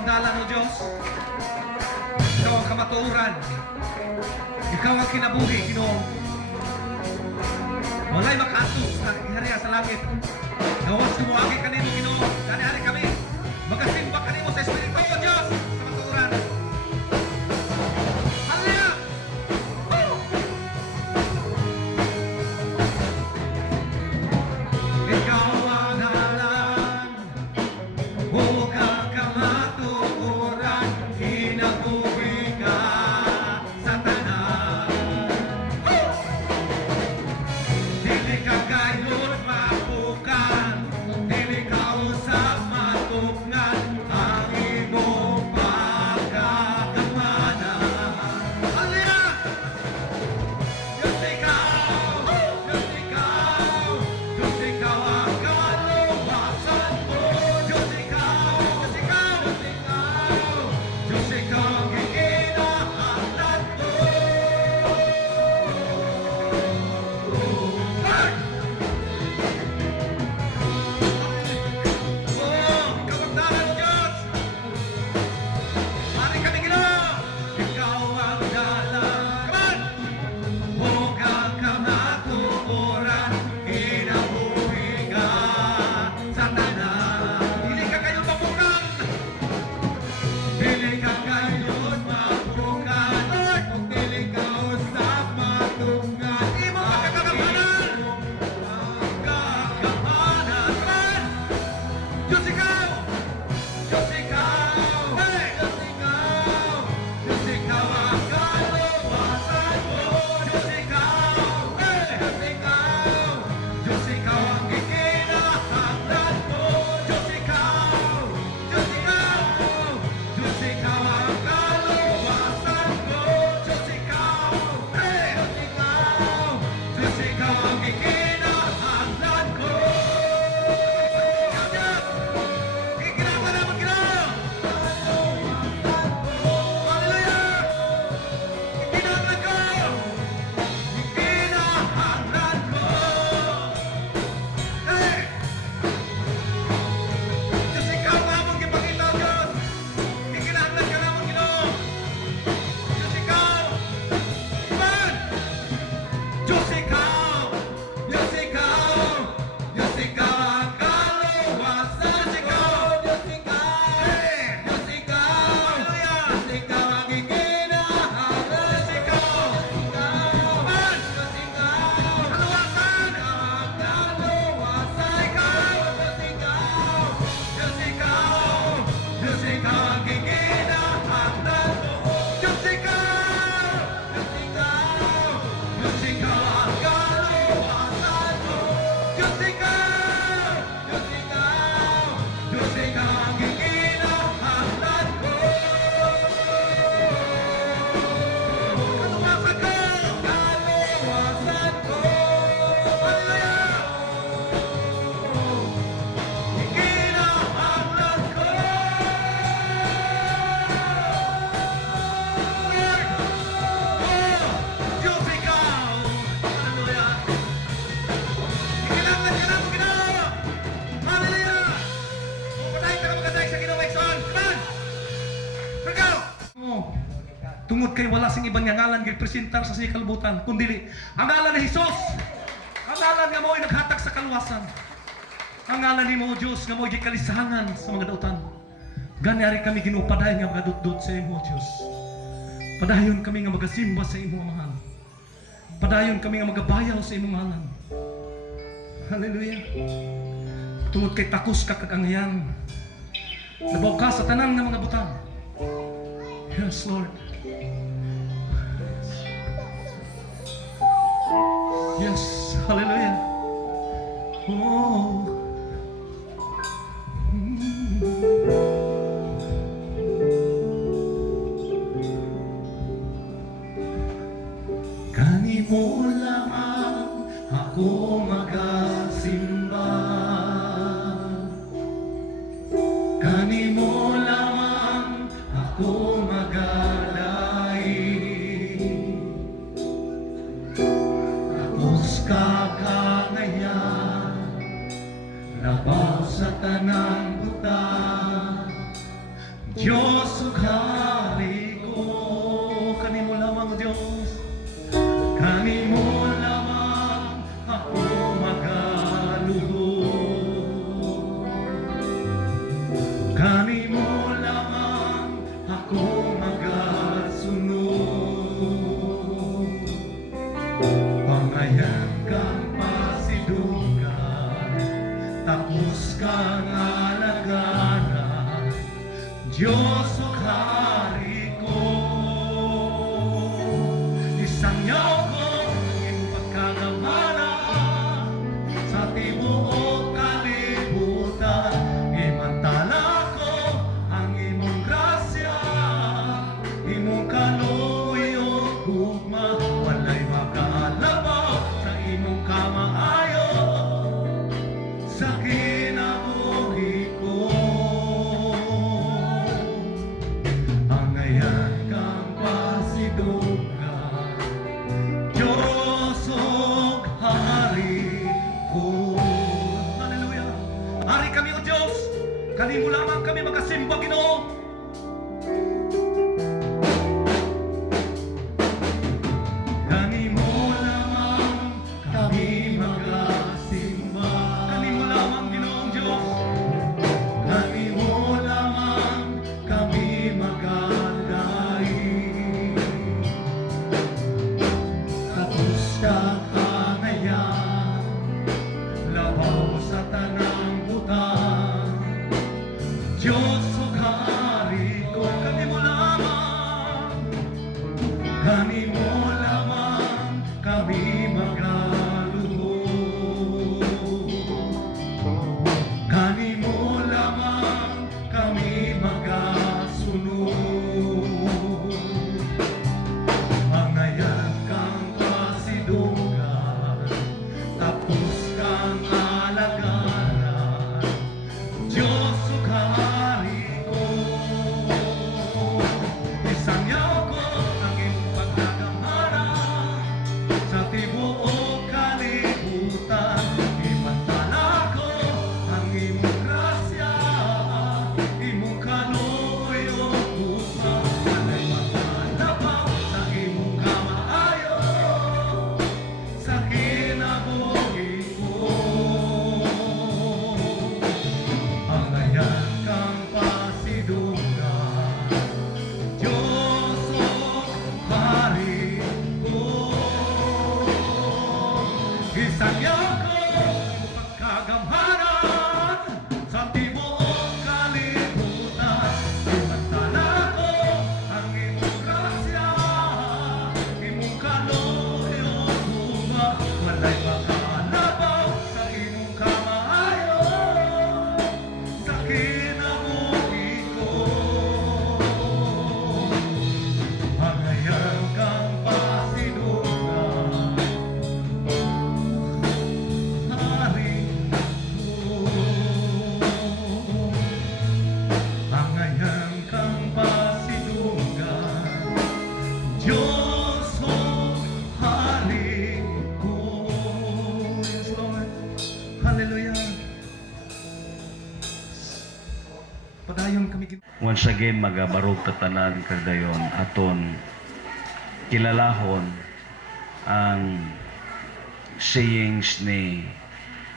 ang dalan, O Diyos. Ikaw ang kamatuoran. Ikaw ang kinabuhi, Ginoo. Walay makaatos na ihariya sa langit. Gawas kumuagi kanimo, Ginoo. Gani-hari kami. Magasimba kanimo sa Espiritu, O Diyos, sa matuoran. Hallelujah! Woo! Ikaw ang dalan, huwag kang kamatuoran, hinabuhi ka sa tanan. Dili ka gayud mapukan, dili ka usab matugnan, ang imong pagkakamanan. Hallelujah! Diyos ikaw, Diyos ikaw, Diyos ikaw ang kaluwasan ko. Diyos ikaw, Diyos ikaw, Diyos ikaw, Diyos ikaw ang ikinahanglan ko. Ay! Ikaw ang dalan, O Diyos. Mari kami, Ginoo. Ikaw ang dalan. Come on! Huwag kang kamatuoran, hinabuhi ka sa tanan. Dili ka kayo mapukan. Dili ka kayo mapukan. Kung dili ka usap matunggan, imo kakakamanan. Kakamanan. Come on! Diyos ikaw! Diyos ikaw! Hey! Diyos ikaw! Diyos ikaw ang kaluwasan ko! Diyos ikaw! Hey! Diyos ikaw! Diyos ikaw ang ikinahanglan ko! Diyos ikaw! Diyos ikaw! Diyos ikaw ang kaluwasan ko! Diyos ikaw! Hey! Diyos ikaw! Diyos ikaw ang ikinahanglan ko! Ikinahanglan naman, Ginoo! Hallelujah! Ikinahanglan ko! Ikinahanglan ko! Hey! Diyos ikaw ang among gipakita, O Diyos! Ikinahanglan ka naman, Ginoo! Diyos ikaw! Man! Diyos ikaw! Diyos ikaw! Diyos ikaw ang kaluwasan! Diyos ikaw! Diyos ikaw! Hey! Diyos ikaw! Hallelujah! Diyos ikaw ang ikinahanglan! Diyos ikaw! Man! Diyos ikaw! Kaluwasan! Ang kaluwasan! Ikaw! Diyos ikaw! Diyos ikaw! Diyos ikaw ang ikinahanglan ko! Diyos ikaw! Diyos ikaw! Diyos ikaw ang kaluwasan ko! Diyos ikaw! Diyos ikaw! Diyos ikaw ang ikinahanglan ko! Kaluwasan ko! Kaluwasan ko! Hallelujah! Ikinahanglan ko! Diyos ikaw! Hallelujah! Ikinahanglan ka na mo, Ginoo! Hallelujah! Patayin ka na maganda sa Ginoo, Exxon! Come on! Ikaw! Tungod kay wala sing ibang nga ngalan kay presentar sa siya kalbutan, kundi ang ngalan ni Jesus! Ang ngalan nga mo ay naghatag sa kaluwasan. Ang ngalan ni mo, O Diyos, nga mo ay kalisahangan sa mga dautan. Ganyari kami ginupadayon nga mga dutdut sa imo, O Diyos. Padayon kami nga magasimba sa imo, mahal. Padayon kami nga magabayaw sa imo, ngalan. Hallelujah. Tungod kay takos ka kagangyan. Nabaw ka sa tanan nga mga butang. Yes, Lord. Yes, hallelujah. Oh. Kanimo lang ako magasimba. Kanimo lamang ako magalay. Tapos kakangaya, labaw sa tanang buta, Diyos ug hari ko, kanimo lamang Diyos, kanimo lamang ako magaluhod, kanimo lamang ako magasunod. Pangayan kang pasidugan, tapos kang alagana, Diyos ug hari ko. Isang yaw ko iyong pagkagamana sa tibuok kalibutan, imantala ko ang imong grasya, imong kaluyo ugma, walay makaalabaw sa imong kamaayo sa kinabuhi ko. Pangayan kang pasidugan, Diyos ug hari ko. Hallelujah. Hari kami o Diyos, kanimo lamang kami magasimba, Ginoo. Kanimo lamang kami magasimba, kanimo lamang Ginoong Diyos, kanimo lamang kami magalain. Tapos ka kanayan, labaw sa tanang butang, Diyos ug hari ko, kanimo lamang, kanimo lamang kami magaluhod, kanimo lamang kami magasunod. Pangayan kang pasidugan, tapos kang alagaran, Diyos ug hari ko. Isang yaw ko ang imong pagkagamana sa tibuok kalibutan, imantala ko ang imong grasya, imong kaluyo ugma, walay makalabaw sa imong kamaayo sa kinabuhi ko. Pangayan kang pasidugan, Diyos ug hari ko. Isang yaw ko pagkagamhanan sa tibuok kalibutan, imantala ko ang imong grasya, imong kaluyo ugma, walay makalabaw sa imong kamaayo sa kinabuhi ko. Pangayan kang pasidugan, hari ko. Pangayan kang pasidugan, Diyos ug hari ko. Yes, Lord. Hallelujah. Padayon kami. Once again, magabarog tatanan kadayon aton kilalahon ang sayings ni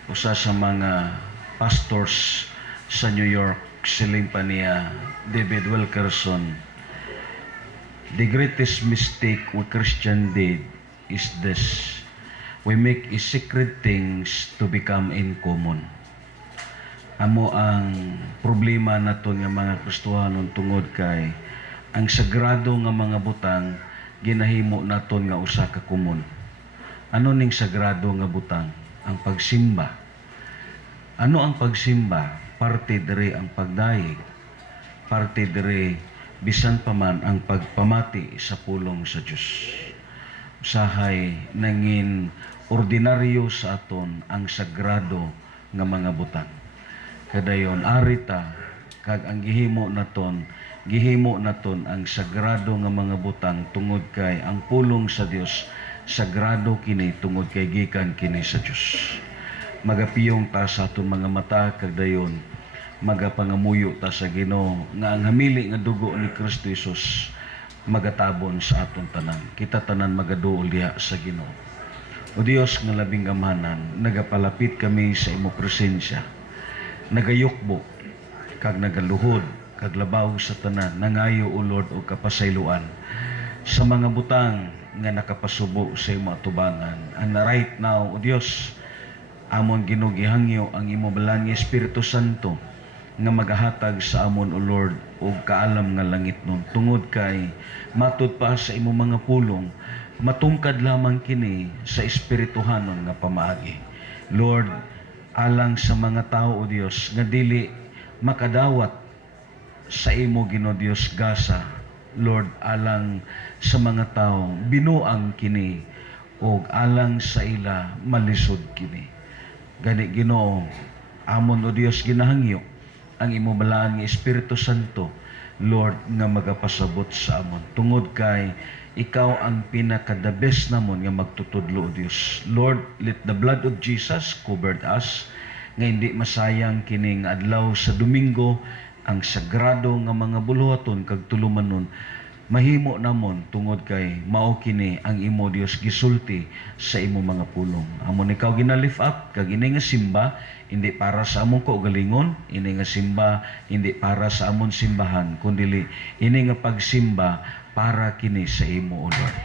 usa sa mga pastors sa New York, siling pa niya David Wilkerson. The greatest mistake we Christian did is this: we make a secret things to become in common. Amo ang problema naton nga mga Kristohanon tungod kay ang sagrado nga mga butang ginahimo naton nga usa ka kumon. Ano ning sagrado nga butang? Ang pagsimba. Ano ang pagsimba? Parte diri ang pagdayeg. Parte diri bisan pa man ang pagpamati sa pulong sa Dios. Usahay nangin ordinaryo sa aton ang sagrado nga mga butang. Kadayon arita kag ang gihimo naton ang sagrado nga mga butang tungod kay ang pulong sa Dios sagrado kini tungod kay gikan kini sa Dios. Magapiyong ta sa aton mga mata kag dayon magapangamuyo ta sa Ginoo nga ang hamili nga dugo ni Kristo Jesus magatabon sa aton tanan. Kita tanan magaduol diha sa Ginoo. O Dios nga labing amahanan, nagapalapit kami sa imo presensya. Nagayukbo kag nagaluhod kag labaw sa tanan, nangayo o Lord og kapasayloan sa mga butang nga nakapasubo sa imo atubangan. And right now, O Dios, amon ginugihangyo ang imo balang Espiritu Santo nga magahatag sa amon, O Lord, og kaalam nga langit nun. Tungod kay matud pa sa imo mga pulong, matungkad lamang kini sa espirituhanon nga pamaagi. Lord, alang sa mga tao, O Dios, nga dili makadawat sa imo, Ginoo Dios, gasa. Lord, alang sa mga tao binuang kini og alang sa ila malisod kini. Gani Ginoo, amon, O Dios, ginahangyo ang imo balaan nga Espiritu Santo, Lord, nga magapasabot sa amon. Tungod kay ikaw ang pinaka-the best namon nga magtutudlo, O Dios. Lord, let the blood of Jesus covered us, nga hindi masayang kining adlaw sa Domingo, ang sagrado nga mga buluhaton kag tulumanon mahimo namon tungod kay mao kini ang imo Dios gisulti sa imo mga pulong. Amon ikaw ginalift up kag ini nga simba hindi para sa among kaugalingon, ini nga simba hindi para sa amon simbahan, kundi ini nga pagsimba para kini sa imo, O Lord.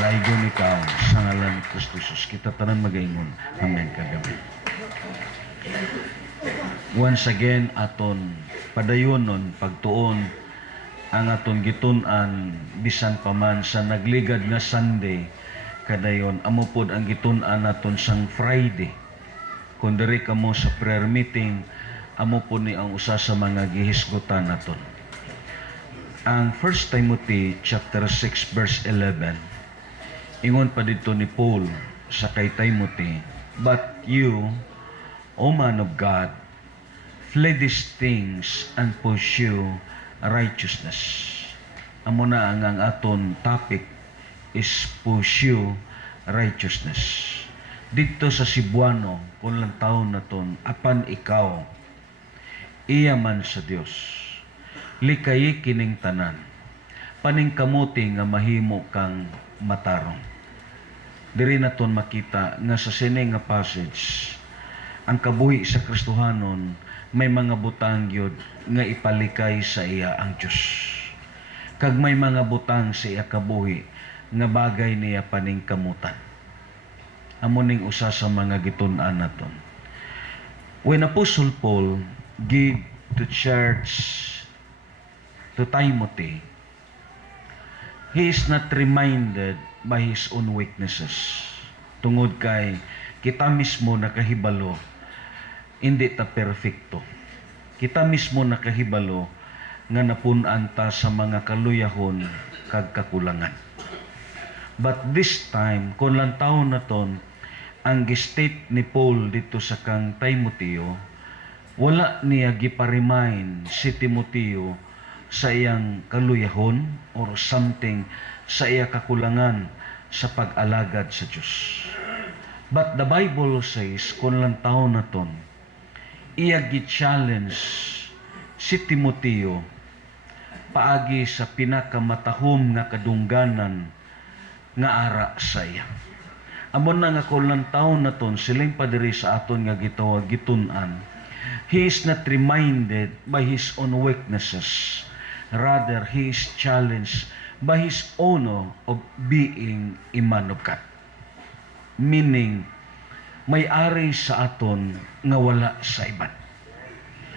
Alaygon ikaw sa ngalan ni Kristo Jesus. Kita tanan magaingon. Amen kagabi. Once again, aton padayonon, pagtuon ang aton gitun-an bisan pa man sa nagligad nga Sunday, kadayon amo pod ang gitun-an naton sang Friday. Kung diri kamo sa prayer meeting, amo pod ni ang usa sa mga gihisgutan naton. Ang 1 Timothy chapter 6 verse 11, ingon pa dito ni Paul sa kay Timothy, "But you, O man of God, flee these things and pursue righteousness." Amo na ang aton topic is pursue righteousness. Dito sa Cebuano, kung lang taon na ton, apan ikaw, iya man sa Dios, likayi kining tanan, paningkamuti nga mahimo kang matarong. Diri naton makita nga sa sini nga passage, ang kabuhi sa Kristohanon may mga butang gyud nga ipalikay sa iya ang Dios. Kag may mga butang sa iya kabuhi nga bagay niya paningkamutan. Amo ning usa sa mga gitun-an naton. When Apostle Paul gave to church to Timothy, he is not reminded by his own weaknesses. Tungod kay kita mismo nakahibalo hindi ta perfecto. Kita mismo nakahibalo nga napun-an ta sa mga kaluyahon kag kakulangan. But this time, kung lang taon na ton, ang gistate ni Paul dito sa kang Timoteo, wala niya giparimain si Timoteo sa iyang kaluyahon or something sa iya kakulangan sa pag-alagad sa Diyos. But the Bible says, kung lang taon na ton, iya gi-challenge si Timoteo paagi sa pinakamatahom nga kadungganan nga ara sa iya. Amon na nga kung lang taon na ton, siling padiri sa aton nga gitawag gitun-an, he is not reminded by his own weaknesses. Rather, he is challenged by his honor of being a man of God. Meaning, may ari sa aton nga wala sa iban.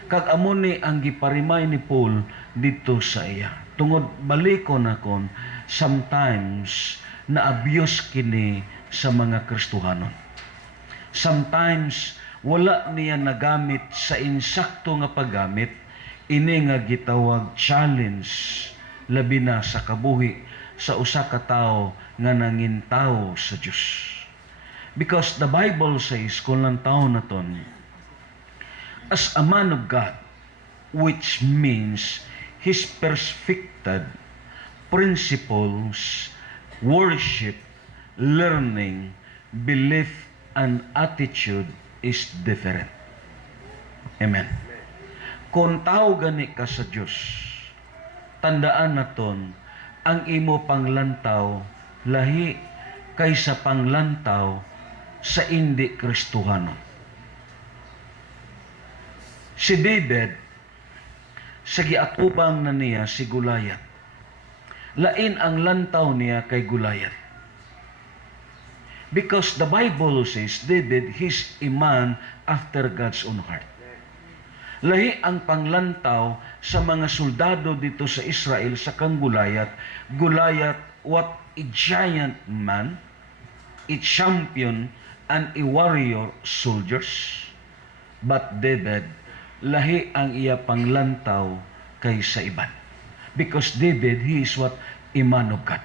Kag amo ni ang giparimay ni Paul dito sa iya. Tungod balikon akon, sometimes na-abuse kini sa mga Kristohanon. Sometimes wala niya nagamit sa insakto nga paggamit, ini nga gitawag challenge labi na sa kabuhi sa usa ka tawo nga nangintawo sa Dios. Because the Bible says, kung lang taon na ton, as a man of God, which means his perfected principles, worship, learning, belief, and attitude is different. Amen. kung tao gani ka sa Dios, tandaan naton ang imo panglantaw lahi kaysa panglantaw sa indi Kristohano. Si David, sa giatubang na niya si Goliath, lain ang lantaw niya kay Goliath. Because the Bible says, David, he's a man after God's own heart. Lahi ang panglantaw sa mga soldado dito sa Israel sa kang Goliath. Goliath, what a giant man, a champion, and a warrior soldiers. But David, lahi ang iya panglantaw kaysa iban. Because David, he is what? A man of God.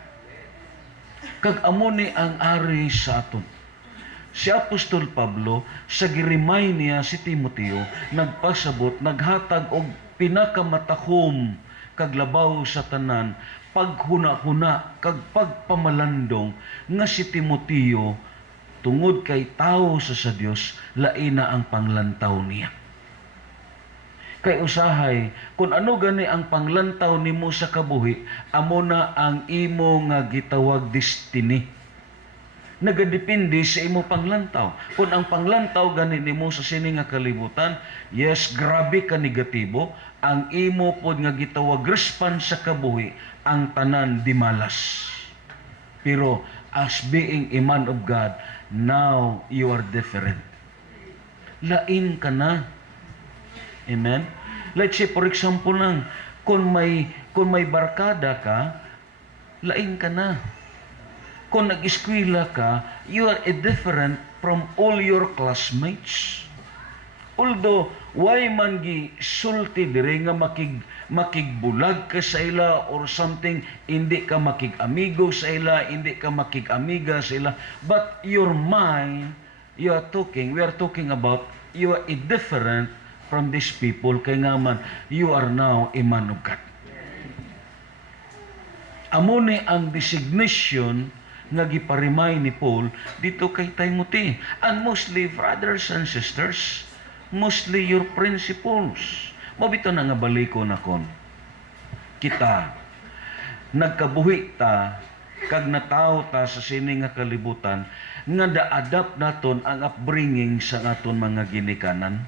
Kag amo ni ang ari sa aton. Si Apostol Pablo, sa girimay niya si Timoteo, nagpasabot, naghatag og pinakamatahom kag labaw sa tanan, paghuna-huna kag pagpamalandong nga si Timoteo tungod kay tao sa Dios, lain na ang panglantaw niya. Kay usahay, kung ano gani ang panglantaw nimo sa kabuhi, amo na ang imo nga gitawag destiny. Nagadepende sa imo panglantaw. Kung ang panglantaw gani nimo sa sini nga kalibutan, yes, grabe ka negatibo, ang imo pod nga gitawag response sa kabuhi, ang tanan di malas. Pero as being a man of God, now you are different. Lain ka na. Amen? Let's say, for example lang, kung may barkada ka, lain ka na. Kung nag-eskwela ka, you are different from all your classmates. Although, why man gisulti dire nga makigbulag ka sa ila or something, hindi ka makig-amigo sa ila, hindi ka makig-amiga sa ila, but your mind, we are talking about, you are different from these people, kay nga man, you are now a man of God. Amo ni ang designation nga giparimay ni Paul dito kay Timothy. And mostly, brothers and sisters, mostly your principles. Mabito na nga baliko na kon. Kita, nagkabuhi ta, kag nataw ta sa sini nga kalibutan, nga da-adapt naton ang upbringing sa aton mga ginikanan.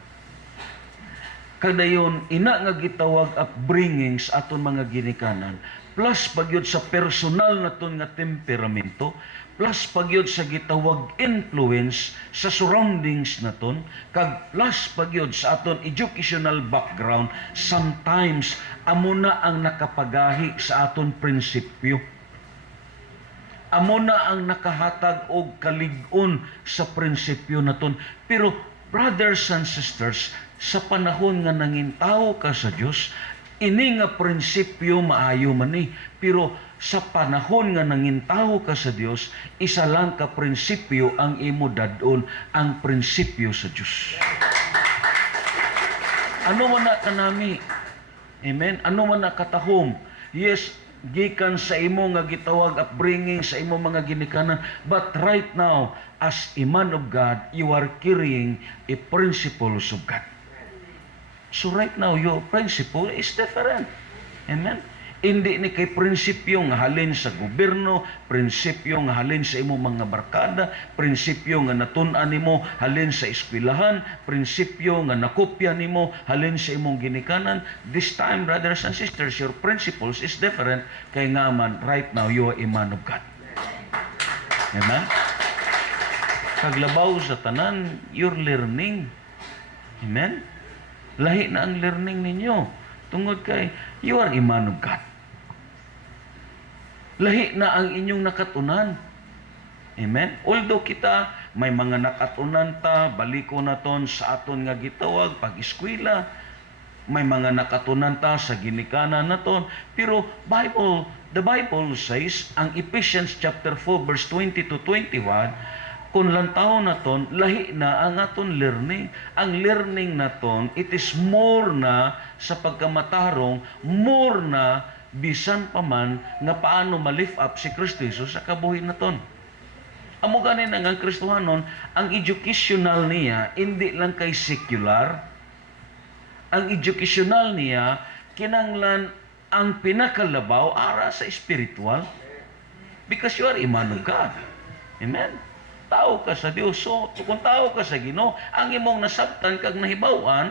Kadayon, ina nga gitawag upbringing sa aton mga ginikanan, plus pagyod sa personal naton nga temperamento, plus pagyod sa gitawag influence sa surroundings naton, kag plus pagyod sa aton educational background, sometimes amo na ang nakapagahi sa aton prinsipyo. Amo na ang nakahatag og kalig-on sa prinsipyo naton. Pero brothers and sisters, sa panahon nga nangintaw ka sa Dios, ini nga prinsipyo maayo man ni. Pero sa panahon nga nangintaw ka sa Dios, isa lang ka prinsipyo ang imo dadon, ang prinsipyo sa Dios. Ano man na kanami? Amen? Ano man na katahom? Yes, gikan sa imo nga gitawag upbringing sa imo mga ginikanan, but right now, as a man of God, you are carrying a principles of God. So right now, your principle is different. Amen? Hindi ni kay prinsipyo nga halin sa gobyerno, prinsipyo nga halin sa imo mga barkada, prinsipyo nga natun-an nimo halin sa eskwelahan, prinsipyo nga nakopya nimo halin sa imong ginikanan. This time, brothers and sisters, your principles is different kay nga man, right now, you are a man of God. Amen? Kaglabaw sa tanan, you're learning. Amen? Lahi na ang learning ninyo. Tungod kay, you are a man of God. Lahi na ang inyong nakatunan. Amen? Although kita, may mga nakatunan ta, baliko na ton sa aton nga gitawag, pag-eskwela, may mga nakatunan ta sa ginikanan na ton. Pero the Bible says, ang Ephesians chapter 4 verse 20 to 21, kung lantaw na ton, lahi na ang aton learning. Ang learning na ton, it is more na sa pagkamatarong, more na bisan pa man nga paano ma-lift up si Kristo Jesus sa kabuhi na ton. Amo ganin ang Kristohanon, ang educational niya, hindi lang kay secular, ang educational niya, kinanglan ang pinakalabaw ara sa spiritual. Because you are a man of God. Amen? Tao ka sa Diyos. So, kung tao ka sa Ginoo, ang imong nasabtan kag nahibawan,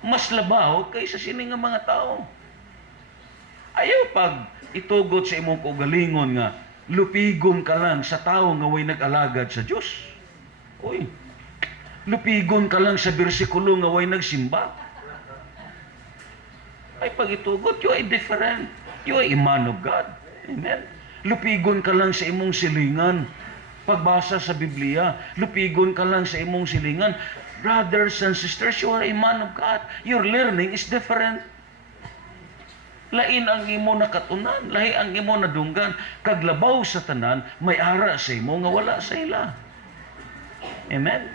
mas labaw kaysa sining nga mga tao. Ayaw pag itugot sa imong kaugalingon nga, lupigon ka lang sa tao nga way nag-alagad sa Diyos. Uy, lupigon ka lang sa bersikulo nga way nagsimba. Ay pag itugot, you are different. You are a man of God. Amen? Lupigon ka lang sa imong silingan. Pagbasa sa Biblia, lupigon ka lang sa imong silingan. Brothers and sisters, you are a man of God. Your learning is different. Lain ang imo nakatunan, lahi ang imo nadunggan. Kaglabaw sa tanan, may ara sa imo nga wala sa ila. Amen?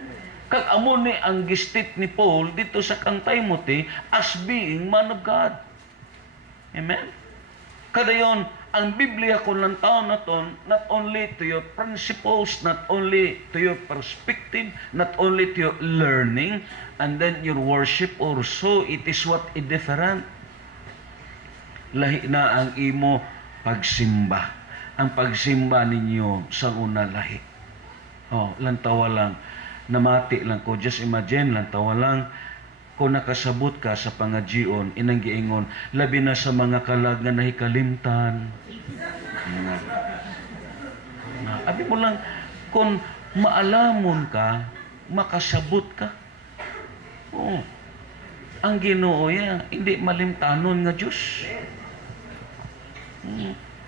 Kag amo ni ang gistit ni Paul dito sa kang Timothy as being man of God. Amen? Kadayon, ang Biblia kung lang taon na ton, not only to your principles, not only to your perspective, not only to your learning, and then your worship also, it is what is different. Lahi na ang imo pagsimba. Ang pagsimba ninyo sa una lahi. Oh, lantawa lang. Namati lang ko. Just imagine, lantawa lang. Kung nakasabot ka sa pangadjion, inang giingon, labi na sa mga kalag nga nahikalimtan. Abi mo lang, kung maalamon ka, makasabot ka. Oo. Ang Ginoo yan, hindi malimtanon nga Diyos.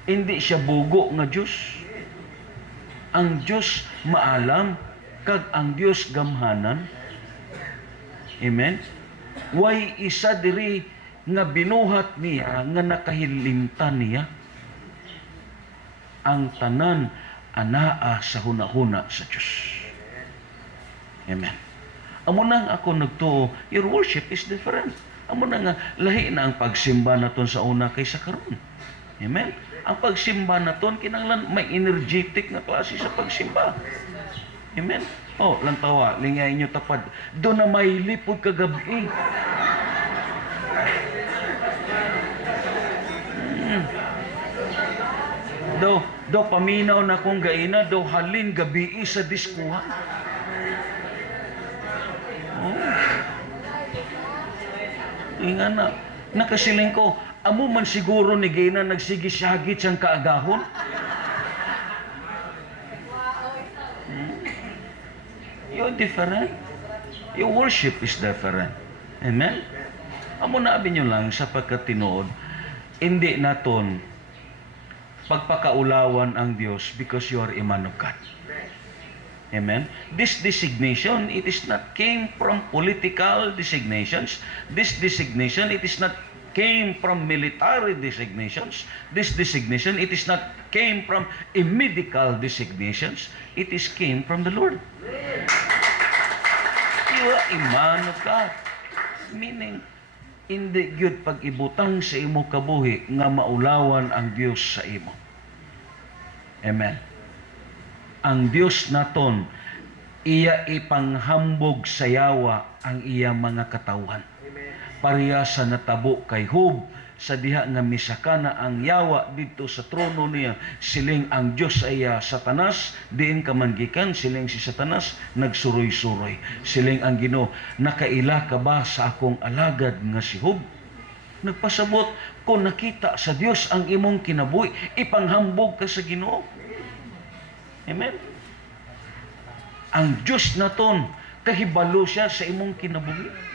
Hindi siya bugo nga Diyos. Ang Diyos maalam, kag ang Diyos gamhanan. Amen? Way isa diri nga binuhat niya, nga nakahilimtan niya, ang tanan anaa sa hunahuna sa Diyos. Amen. Amo nang ako nagtuo, your worship is different. Amo na nga, lahi na ang pagsimba naton sa una kaysa karon. Amen? Ang pagsimba naton, kinanglan may energetic na klase sa pagsimba. Amen? Oh, lantawa, lingay nyo tapad. Doon na may lipod kagabi. Do paminaw na kong gaina, do halin gabi sa diskuha. Inga na, nakasiling ko, amo man siguro ni gaina nagsigisagit siyang kaagahon. You're different. Your worship is different. Amen? Amo na abin nyo lang sa pagkatinood, hindi naton pagpakaulawan ang Diyos because you are a man of God. Amen? This designation, it is not came from political designations. This designation, it is not came from military designations. This designation, it is not came from a medical designations. It is came from the Lord. You are a man of God. Meaning, hindi gyud pag-ibutang sa imo kabuhi nga maulawan ang Dios sa imo. Amen. Ang Dios naton iya ipanghambog sa yawa ang iya mga katawan. Pareha sa natabo kay Job sa diha nga misakana ang yawa dito sa trono niya, siling ang Dios ay Satanas, diin ka man gikan, siling si Satanas nagsuroy-suroy. Siling ang Ginoo, nakaila ka ba sa akong alagad nga si Job? Nagpasabot, kung nakita sa Dios ang imong kinabuhi, ipanghambog ka sa Ginoo. Amen. Ang Diyos naton kahibalo siya sa imong kinabuhi.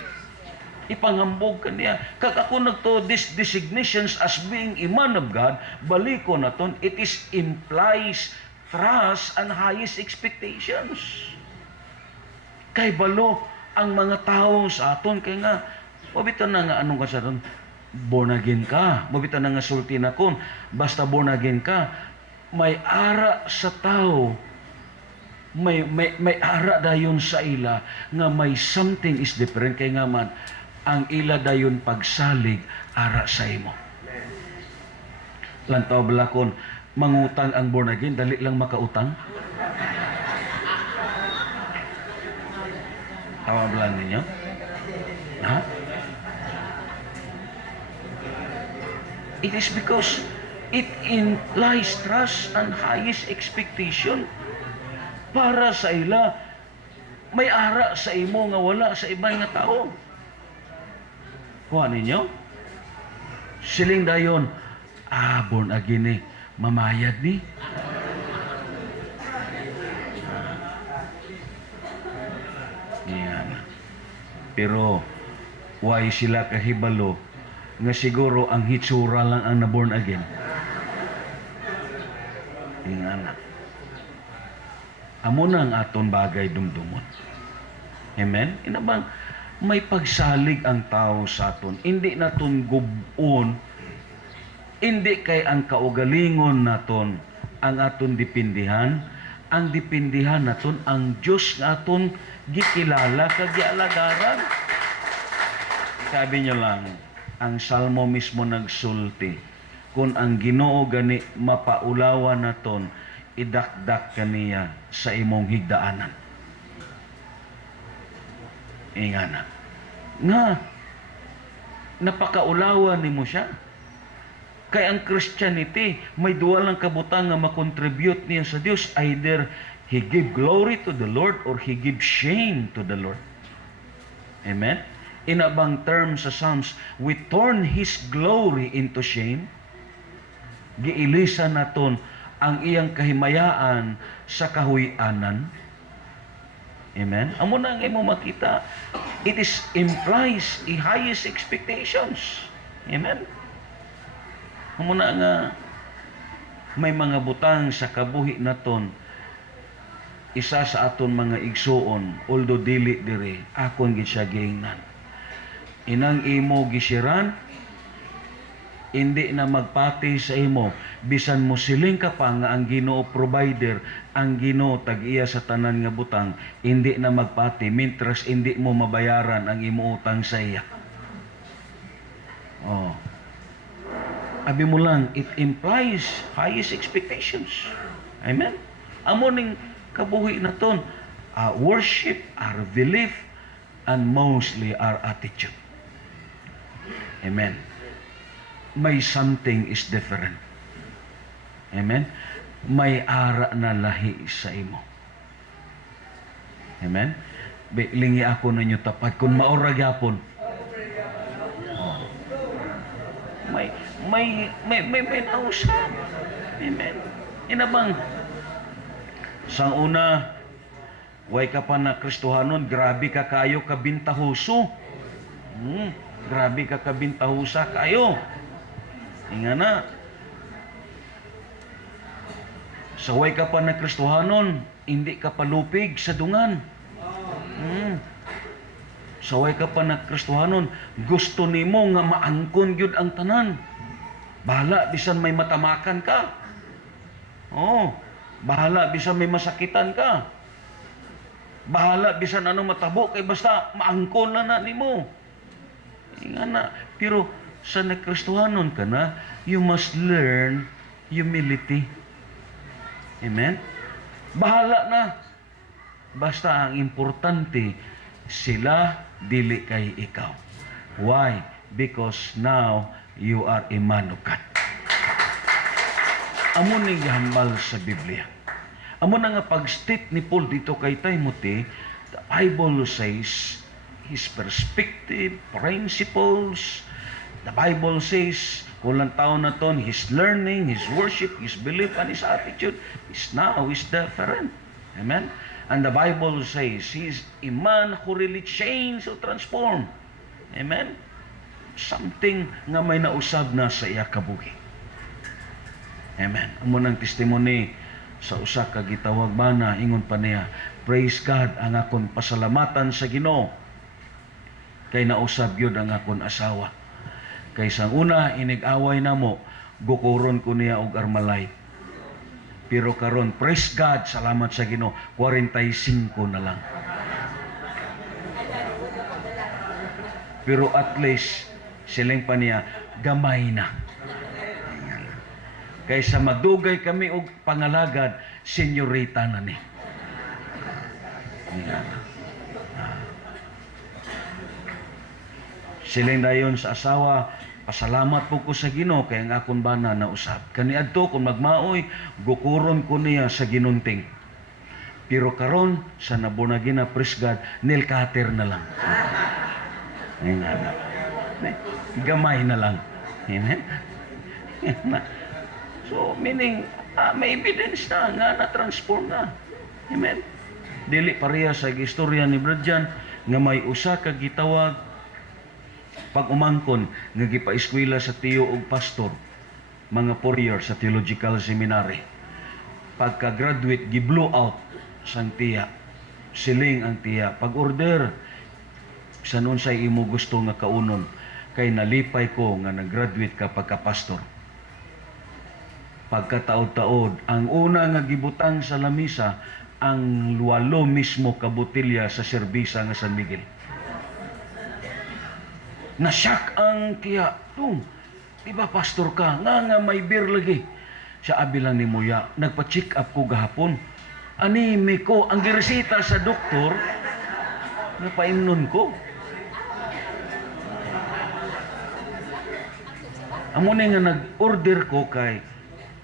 Ipanghambog ka niya. Kag ako nagto these designations as being a man of God, baliko naton, it is implies trust and highest expectations. Kay balo ang mga tao sa aton kay nga mabita na nga anong kasaron, born again ka, mabita na nga sulti na kon, basta born again ka, may ara sa tao, may ara dayon sa ila nga may something is different kay nga man ang ila dayon pagsalig ara sa imo. Lantaw balakon mangutang ang born again, dali lang makautang. Tawa ba ninyo? Ha? It is because it implies trust and highest expectation para sa ila may ara sa imo nga wala sa ibang nga tao. Kuha ninyo? Siling dayon, born again ni, mamayad ni. Yan. Pero, why sila kahibalo nga siguro ang hitsura lang ang na-born again? Yan. Amo na ang aton bagay dumdumon. Amen? Inabang, may pagsalig ang tao sa aton. Hindi naton gubon, hindi kay ang kaugalingon naton ang aton dipindihan. Ang dipindihan naton ang Diyos nga aton gikilala kag gialagaran. Sabi niyo lang, ang Salmo mismo nagsulti, kung ang Ginoo gani mapaulawan naton, idakdak kaniya sa imong higdaanan. Ingana. Nga, napakaulawan ni mo siya. Kaya ang Christianity, may duwa lang kabutang nga makontribute niya sa Diyos. Either He give glory to the Lord or He give shame to the Lord. Amen? Inabang term sa Psalms, we turn His glory into shame. Giilisan naton ang iyang kahimayaan sa kahuy-anan. Amen? Amo na nga mo makita, it is implies the highest expectations. Amen? Amo na nga may mga butang sa kabuhi naton, isa sa aton mga igsuon, although dili diri, akon gid siya giingnan. Inang imo gisiran, hindi na magpati sa imo, bisan mo siling ka pa nga ang Ginoo provider, ang Ginoo tag-iya sa tanan nga butang, hindi na magpati, mintras hindi mo mabayaran ang imo utang sa iya. Oh. Abi mo lang, it implies highest expectations. Amen? Amo ning kabuhi na ton, worship, our belief, and mostly our attitude. Amen? May something is different. Amen? May ara na lahi sa imo. Amen? Lingi ako ninyo tapat. Kung maurag yapon, may nausap. Amen? Inabang, sa una, way ka pa na Kristohanon, grabe ka kayo kabintahuso. Grabe ka kabintahusa kayo. Inga na. Sa way ka pa na Kristohanon, hindi ka palupig sa dungan. Sa way ka pa na Kristohanon, gusto nimo nga maangkon gyud ang tanan. Bahala bisan may matamakan ka. Bahala bisan may masakitan ka. Bahala bisan ano matabo kay basta maangkon na nimo. Inga na. Pero sa nagkristohanon ka na, you must learn humility. Amen? Bahala na. Basta ang importante, sila dili kay ikaw. Why? Because now you are a man of God. Amo ning gihambal sa Biblia. Amo na nga pag-state ni Paul dito kay Timothy, the Bible says his perspective, principles. The Bible says, kulang taon na ton, his learning, his worship, his belief, and his attitude is different. Amen? And the Bible says, he is a man who really changed or transformed. Amen? Something nga may nausab na sa iya kabuhi. Amen? Amo ng testimony sa usa ka gitawag bana, ingon pa niya, praise God, ang akon pasalamatan sa Ginoo kay nausab yun ang akon asawa. Kaysa una, inig-away na mo, gukuron ko niya og Armalite. Pero karon, praise God, salamat sa Ginoo, 45 na lang. Pero at least, siling pa niya, gamay na. Kaysa magdugay kami og pangalagad, senyorita na ni. Siling dayon sa asawa, Pasalamat po ko sa Ginoo kay ang akon bana na usab. Kaniadto kung magmaoy, gukuron ko niya sa ginunting. Pero karon sa nabunagi na praise God, nail cutter na lang. Amen. Gamay na lang. Amen. So, meaning, may evidence na nga na-transform na. Amen. Dili pareha sa istorya ni Brad Jan nga may usa ka gitawag pag umangkon nga gipaeskwela sa tiyo og pastor, mga 4 years sa theological seminary. Pagka-graduate, gi-blow out sang tiya. Siling ang tiya. Pag-order, sa nun sa imo gusto nga kaunon, kay nalipay ko nga nag-graduate ka pagka-pastor. Pagkataod-taod, ang una nga gibutang sa lamisa, ang 8 mismo kabutilya sa serbisa nga San Miguel. Nasyak ang tiya. Diba pastor ka? Nga may beer lagi. Sa abilang ni Muya, nagpa-check up ko gahapon. Anime ko, ang giresita sa doktor, napaimnon ko. Amo na nga nag-order ko kay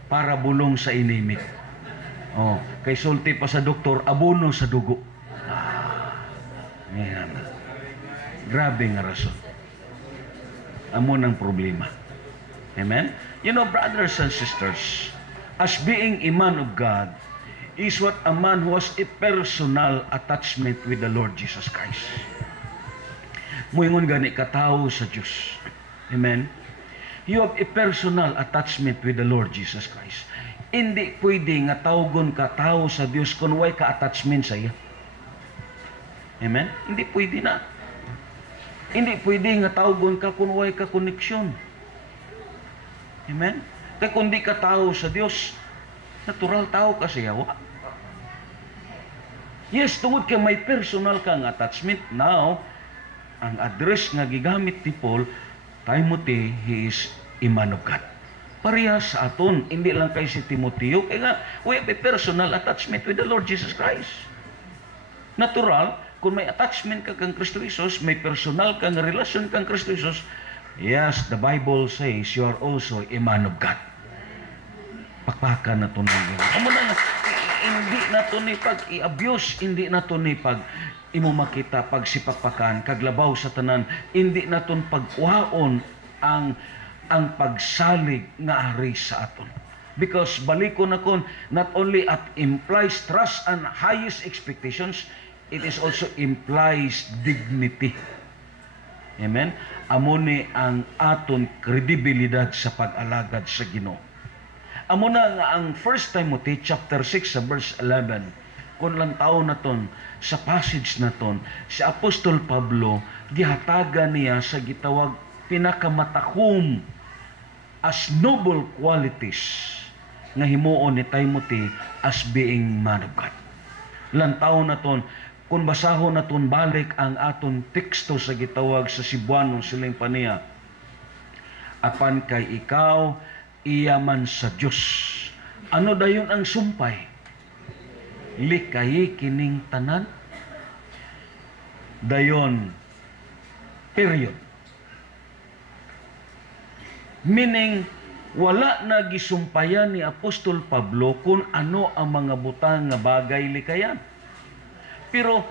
para bulong sa inemik. Kay sulti pa sa doktor, abono sa dugo. Yan. Grabe nga rason. Amo ng problema. Amen? You know, brothers and sisters, as being a man of God is what a man who has a personal attachment with the Lord Jesus Christ. Muingon gani katao sa Diyos. Amen? You have a personal attachment with the Lord Jesus Christ. Hindi pwede nga tawgon ka tao sa Diyos kung way ka attachment sa iya. Amen? Hindi pwede na. Hindi pwede nga tawgon ka kung way ka koneksyon. Amen? Kaya kung di ka tao sa Diyos, natural tao ka sa yawa. Yes, tungod kay may personal kang attachment. Now, ang address nga gigamit ni Paul, Timothy, he is a man of God. Parehas sa aton, hindi lang kay si Timoteo, kaya nga, we have a personal attachment with the Lord Jesus Christ. Natural, kung may attachment ka kang Kristo Jesus, may personal kang relasyon kang Kristo Jesus, yes, the Bible says you are also a man of God. Pakpakan na ito ng amo na, hindi na ito ni pag-i-abuse, hindi na ito ni pag imo makita pagsipakpakan, kaglabaw sa tanan, hindi na ito pagkuhaon ang pagsalig nga ari sa aton. Because balikon na kon, not only at implies trust and highest expectations, it is also implies dignity. Amen? Amo ni ang aton kredibilidad sa pag-alagad sa Ginoo. Amo na nga ang 1 Timothy chapter 6 sa verse 11. Kung lang tao na ton, sa passage na ton, si Apostol Pablo, gihatagan niya sa gitawag pinakamatakom as noble qualities nga himuon ni Timothy as being man of God. Lantaw na ton, kung basahon na ton balik ang aton teksto sa gitawag sa Cebuano siling paniya, apan kay ikaw iyaman sa Diyos. Ano dayon ang sumpay? Likayi kining tanan. Dayon, period. Meaning, wala na gisumpayan ni Apostol Pablo kung ano ang mga butang nga bagay likayan. Pero,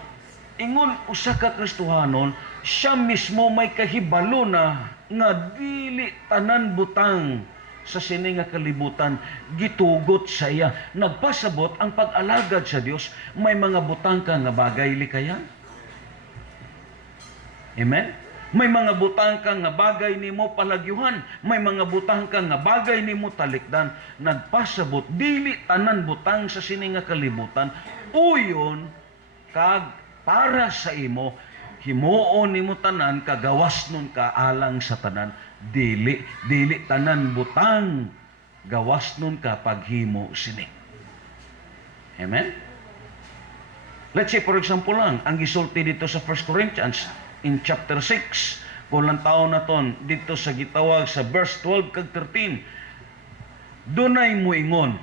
ingon usa ka Kristohanon, siya mismo may kahibalo na nga dili tanan butang sa sini nga kalibutan gitugot sa iya. Nagpasabot ang pag-alagad sa Dios, may mga butang ka nga bagay likayan. Amen? May mga butang ka nga bagay nimo palagyuhan, may mga butang ka nga bagay nimo talikdan. Nagpasabot dili tanan butang sa sini nga kalibutan uyon kag para sa imo, himuon nimo tanan, kagawas nun ka alang sa tanan. Dili tanan butang, gawas nun ka paghimo sini. Amen? Let's say for example lang, ang gisulti dito sa 1 Corinthians in chapter 6, kung lang taon na ton, dito sa gitawag sa verse 12 kag 13, dunay mo ingon,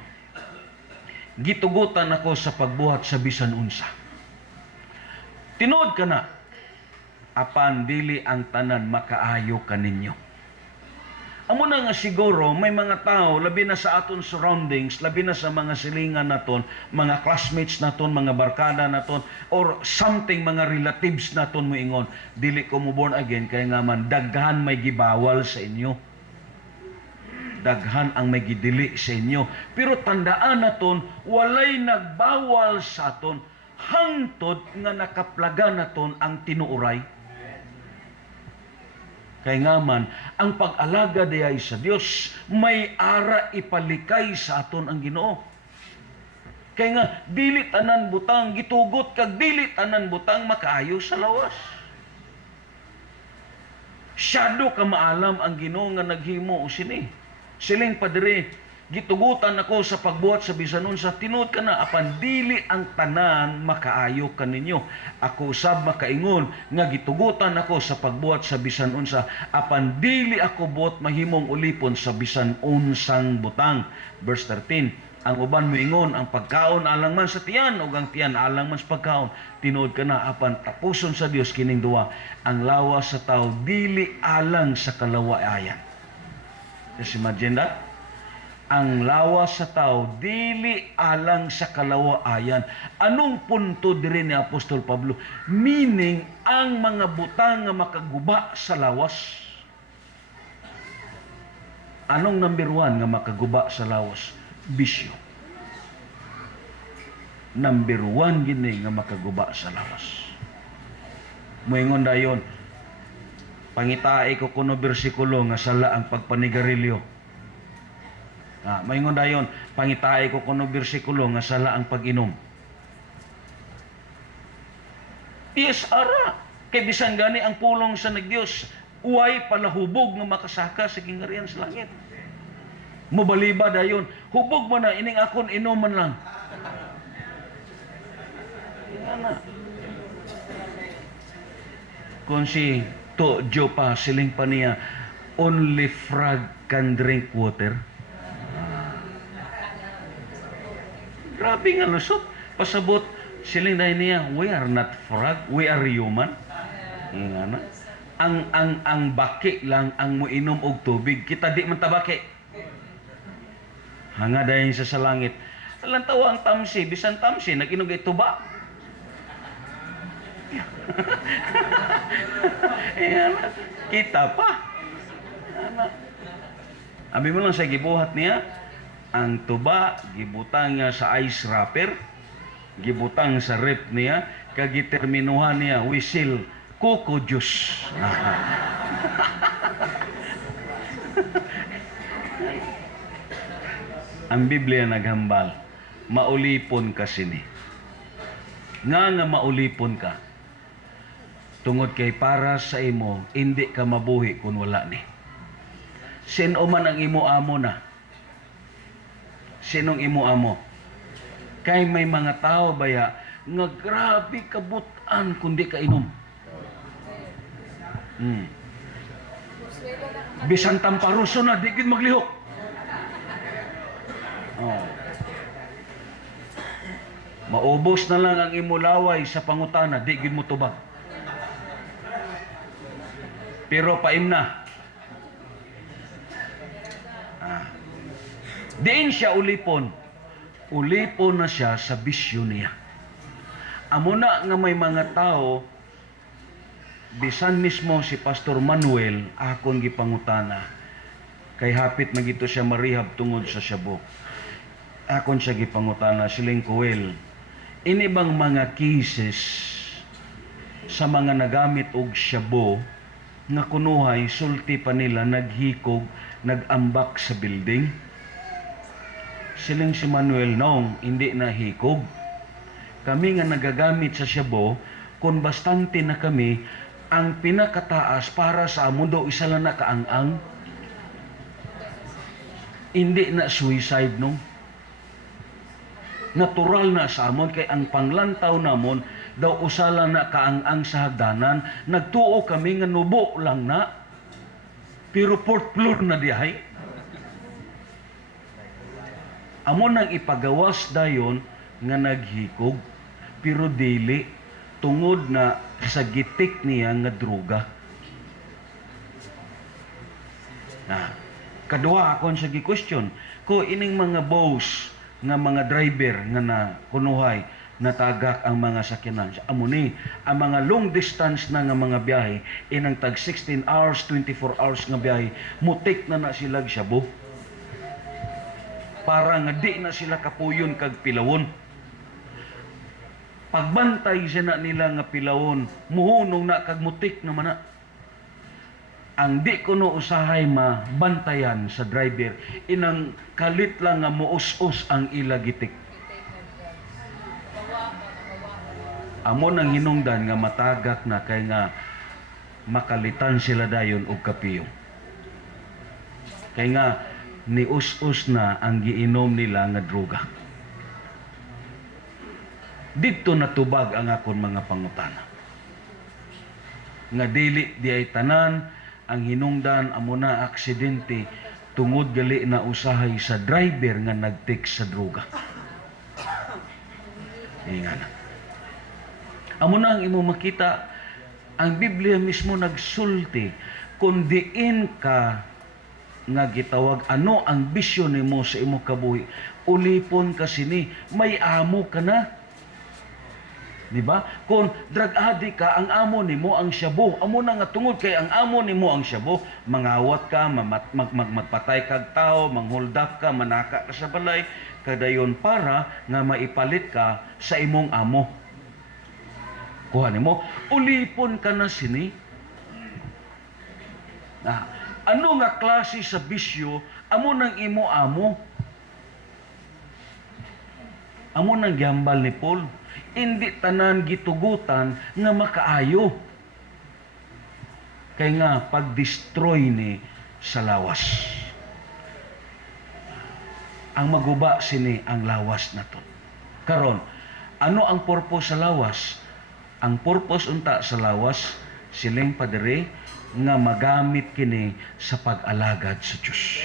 gitugutan ako sa pagbuhat sa bisan unsa. Tinood ka na, apan dili ang tanan makaayo kaninyo. Amo na nga siguro may mga tao labi na sa aton surroundings, labi na sa mga silingan naton, mga classmates naton, mga barkada naton or something mga relatives naton moingon, dili ko mo born again kay nga man daghan may gibawal sa inyo. Daghan ang may gidili sa inyo. Pero tandaan naton walay nagbawal sa aton hangtod nga nakaplaga naton ang tinuoray. Kaya nga man, ang pag-alaga diay sa Dios may ara ipalikay sa aton ang Ginoo. Kaya nga, dili tanan butang gitugot kag dili tanan butang makaayo sa lawas. Syado ka maalam ang Ginoo nga naghimo o sini. Siling padre, gitugutan ako sa pagbuhat sa bisan unsa, tinuod ka na apan dili ang tanan makaayo kaninyo. Ako usab makaingon nga gitugutan ako sa pagbuhat sa bisan unsa, apan dili ako buot mahimong ulipon sa bisan unsang butang. Verse 13, ang uban moingon ang pagkaon alang man sa tiyan ug ang tiyan alang man sa pagkaon. Tinuod ka na apan tapuson sa Dios kining duwa, ang lawas sa tao dili alang sa kalawaayan. Just imagine that? Ang lawas sa tao dili alang sa kalawaayan. Anong punto diri ni Apostol Pablo? Meaning ang mga butang nga makaguba sa lawas. Anong number 1 nga makaguba sa lawas? Bisyo. Number 1 gini nga makaguba sa lawas. Moingon dayon, pangitae ko kuno bersikulo nga sala ang pagpanigarilyo. Maingon dayon, pangitae ko kuno bersikulo nga sala ang pag-inom. Yes, ara. Kay bisan gani ang pulong sa nagdios, uway palahubog nga makasaka sa gingarian sa langit. Mubaliba dayon, hubog mo na, ining akon inuman lang. Yan na. Kung si Tojo pa, siling pa niya, only frog can drink water. Grabe nga lusot. Pasabot, siling dahil niya, we are not frog, we are human. Nga na. Ang baki lang ang muinom og tubig. Kita di man tabaki. Hanga dahil sa langit. Alang tawa ang tamsi, bisan tamsi, nag-inog ituba. Kita pa. Abi mo lang sa gibuhat niya, ang tuba gibutang niya sa ice wrapper, gibutang sa rep niya, kagiterminuhan niya whistle coco juice. Ang Biblia naghambal, maulipon ka sini. Nga maulipon ka. Tungod kay para sa imo, hindi ka mabuhi kung wala ni. Sino man ang imo amo na? Sinong imo amo? Kay may mga tao baya nga grabe kabutan kundi ka inom. Bisan tamparuso na, di gid maglihok. Oh. Maubos na lang ang imo laway sa pangutana, di gid mo tubag. Pero paim na. Diin siya ulipon. Ulipon na siya sa bisyo niya. Amo na nga may mga tao, bisan mismo si Pastor Manuel, akong gipangutana, kay hapit magito siya marihab tungod sa syabo. Akon siya gipangutana, siling Kuel, ini bang mga cases sa mga nagamit og syabo, nga kunuhay, sulti pa nila, naghikog, nagambak sa building? Siling si Manuel, noong hindi na hikog. Kami nga nagagamit sa syabo, kung bastante na kami, ang pinakataas para sa amundo, isa lang na kaang-ang. Hindi na suicide, no? Natural na sa amon, kay ang panglantaw namon, daw usala na kaang-ang sa hagdanan, nagtuo kami nga nubo lang na, pero 4th floor na dihay. Amon nang ipagawas dayon nga naghikog, pero dili, tungod na sa gitik niya nga droga. Kadua akon sa gi-question ko ining mga boss nga mga driver nga na kunuhay natagak ang mga sakyanan. Amo ni ang mga long distance na nga mga biyahe inang tag 16 hours, 24 hours nga biyahe mutik na sila Shabu. Para nga di na sila kapuyon kag pilawon. Pagbantay siya nila nga pilawon, muhunong na kag mutik naman na. Ang di ko no usahay mabantayan sa driver, inang kalit lang nga muus-us ang ilagitik. Amo nang hinungdan nga matagak na kay nga makalitan sila dayon og kapiyong. Kay nga ni us-us na ang giinom nila nga droga. Dito natubag ang akon mga pangutana. Nga dili di ay tanan ang hinungdan amo na aksidente tungod gali na usahay sa driver nga nagtik sa droga. Ingana. Amo na ang imo makita ang Biblia mismo nagsulti kung diin ka nga gitawag ano ang bisyo nimo sa imo kabuhi ulipon ka sini may amo ka na. Di ba? Kung drug addict ka, ang amo nimo ang shabu. Amo na nga tungod kay ang amo nimo ang shabu, mangawat ka, magpatay kag tao, manghold up ka, manaka ka sa balay, kadayon para nga maipalit ka sa imong amo. Kuha nimo, ulipon ka na sini. Ano nga klase sa bisyo, amo nang imo amo. Amo nang gihambal ni Paul. Hindi tanan gitugutan nga makaayo. Kay nga pag-destroy ni sa lawas. Ang maguba sini ang lawas na to. Karon, ano ang purpose sa lawas? Ang purpose unta sa lawas, siling padere nga magamit kini sa pag-alagad sa Diyos.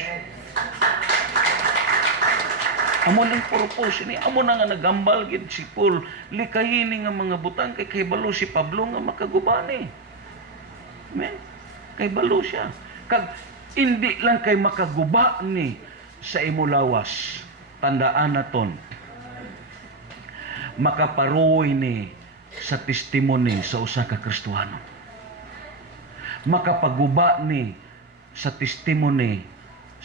Amo nang purpose ni amo na nga nagambal gid si Paul likayin nga mga butang kay balo si Pablo nga makagubani. Amen. Kay balo siya. Kag hindi lang kay makaguba ni sa imo lawas. Tandaan naton. Makaparuoy ni sa testimony sa usa ka Kristiyano. Makapaguba ni sa testimony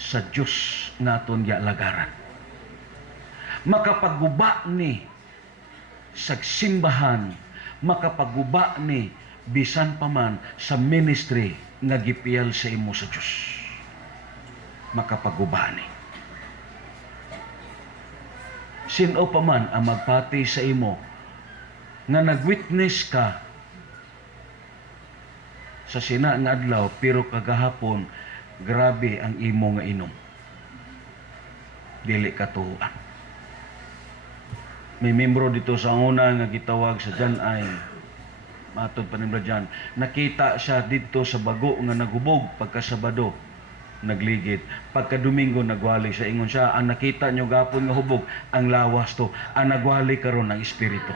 sa Dios naton gialagaran. Makapaguba ni sa simbahan, makapaguba ni bisan pa man sa ministry nga gipiyal sa imo sa Dios. Makapaguba ni. Sino pa man ang magpati sa imo nga nagwitness ka sa sina nga adlaw pero kagahapon grabe ang imo nga inom. Dili ka tuhuan. May membro dito sa una nga gitawag sa Jan Ay. Matod pa nila dyan. Nakita siya dito sa bago nga naghubog pagka Sabado. Nagligid. Pagka Domingo nagwali siya. Ingon siya, ang nakita nyo gapon nga hubog, ang lawas to. Ang nagwali karon ng Espiritu.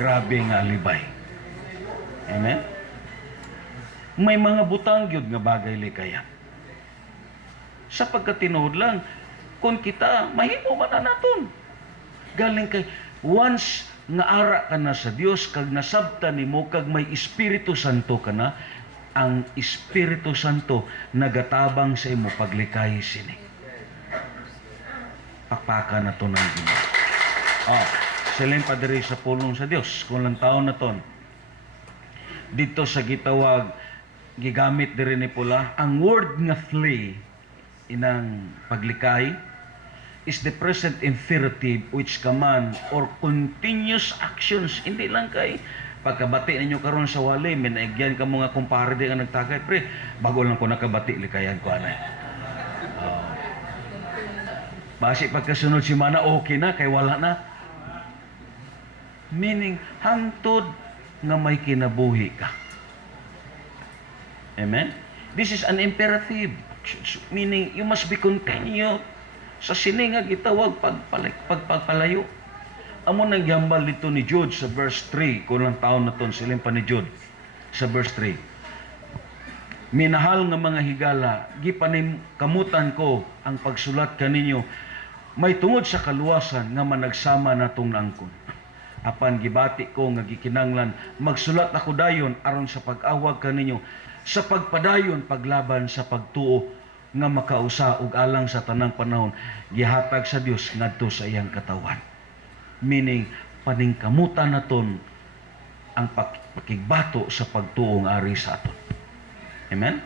Grabe nga alibay. Amen? May mga butang gyud nga bagay likaya. Sa pagkatinuod lang, kung kita, mahimo man na naton. Galing kay, once nga ara ka na sa Dios kag nasabta nimo kag may Espiritu Santo ka na, ang Espiritu Santo nagatabang sa imo paglikay sini. Pakpaka na to ng Ginoo. Siling padiri sa pulong sa Dios, kung lang taon na ton. Dito sa gitawag, gigamit diri ni pula, ang word nga flee, inang paglikay, is the present imperative which command or continuous actions. Hindi lang kay pagkabati ninyo karon sa wali, minaigyan ka mo nga kumpare di nga nagtagay, pre, bago lang ko nakabati, likayan ko anay. Basi pagkasunod si Mana, okay na, kay wala na. Meaning, hangtod nga may kinabuhi ka. Amen? This is an imperative. Meaning, you must be continued sa sini nga gitawag pagpalayo. Amo nang gihambal dito ni Jude sa verse 3, kung lang taon na ton siling pa ni Jude sa verse 3. Minahal nga mga higala, gipanim kamutan ko ang pagsulat kaninyo may tungod sa kaluwasan nga managsama natong naangkon. Apan gibati ko nga gikinanglan magsulat ako dayon aron sa pag-awag kaninyo sa pagpadayon paglaban sa pagtuo nga makausa og alang sa tanang panahon gihatag sa Dios ngadto sa iyang katawan. Meaning paningkamutan naton ang pakigbato sa pagtuo nga ari sa aton. Amen?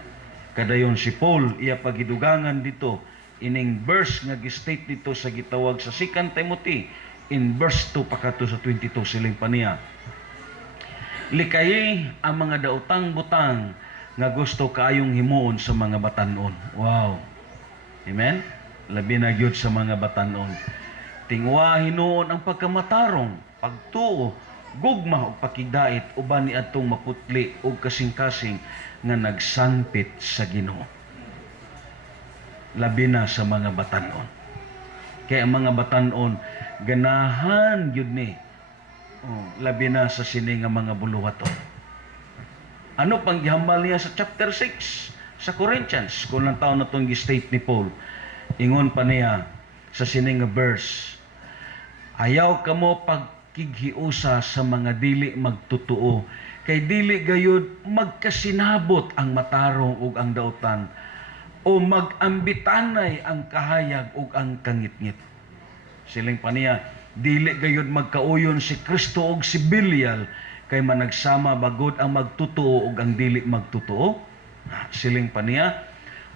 Kadayon si Paul iya pagidugangan dito ining verse nga gi-state dito sa gitawag sa 2 Timothy in verse 2 pakato sa 22 siling pa niya. Likayi ang mga daotang butang nga gusto kaayong himuon sa mga batanon. Wow. Amen? Labi na gyud sa mga batanon. Tingwa hinuon ang pagkamatarong, pagtuo, gugma ug pakigdait uban ni adtong maputli ug kasing-kasing nga nagsangpit sa Ginoo. Labi na sa mga batanon. Kaya ang mga batanon ganahan gyud ni. Labi na sa sini nga mga buluhaton. Ano pang gihambal niya sa chapter 6 sa Corinthians kung lang taon na itong gi-state ni Paul. Ingon pa niya sa sini nga verse, ayaw kamo pagkighiusa sa mga dili magtutuo kay dili gayud magkasinabot ang matarong ug ang daotan o magambitanay ang kahayag ug ang kangitngit. Siling pa niya, dili gayud magkauyon si Kristo ug si Belial kay managsama bagod ang magtutuo ug ang dili magtutuo. Siling pa niya,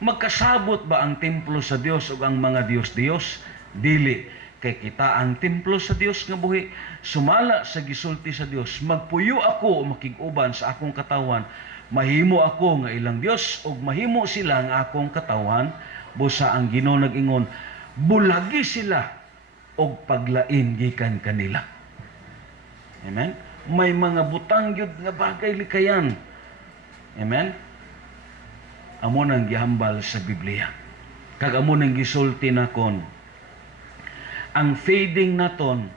magkasabot ba ang templo sa Dios ug ang mga Dios-Dios? Dili. Kay kita ang templo sa Dios nga buhi, sumala sa gisulti sa Dios, magpuyo ako o makig-uban sa akong katawan, mahimo ako nga ilang Dios ug mahimo sila nga akong katawan. Busa ang Ginoo nag-ingon, bulagi sila og paglain gikan kanila. Amen? May mga butang gyud nga bagay likayan. Amen? Amo nang gihambal sa Biblia. Kag amo nang gisulti nakon. Ang fading naton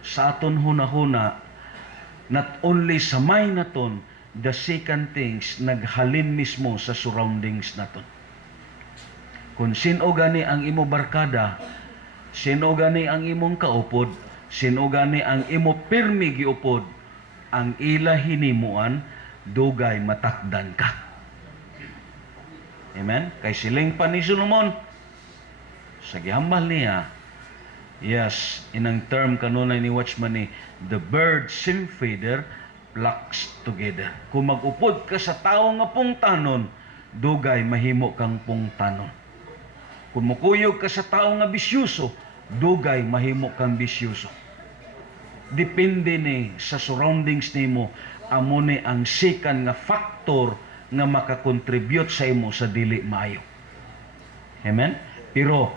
sa aton hunahuna, not only sa mind naton, the second things naghalin mismo sa surroundings naton. Kung sino gani ang imo barkada, sino gani ang imong kaupod, sino gani ang imo pirmi giupod, ang ila hinimuan, dugay matakdan ka. Amen? Kay siling pa ni Solomon, sa gihambal niya, yes, inang term kanunay ni Watchman ni, the bird sim feeder flocks together. Kung mag-upod ka sa tao nga pungtanon, dugay mahimo kang pungtanon. Kung mukuyog ka sa tao nga bisyuso, dugay mahimo kang bisyuso. Depende ni sa surroundings nimo, amo ni ang sikan nga factor nga makakontribute sa imo sa dili maayo. Amen? Pero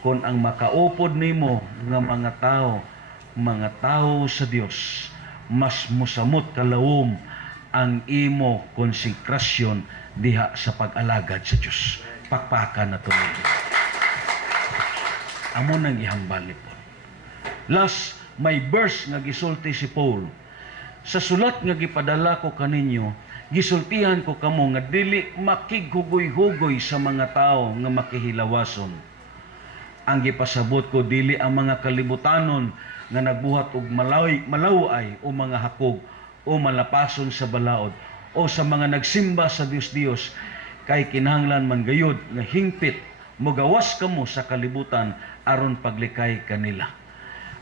kung ang makaupod nimo nga mga tao sa Dios, mas musamot kalawom ang imo konsekrasyon diha sa pag-alagad sa Dios. Pakpakan na to. Amo nang ihambal ni Paul. Last, may verse nga gisulti si Paul. Sa sulat nga gipadala ko kaninyo, gisultihan ko kamo nga dili makighugoy-hugoy sa mga tao nga makihilawason. Ang gipasabot ko dili ang mga kalibutanon nga nagbuhat og malaway o mga hakog o malapason sa balaod o sa mga nagsimba sa Dios-Dios kay kinahanglan man gayud nga hingpit mogawas kamo sa kalibutan aron paglikay kanila.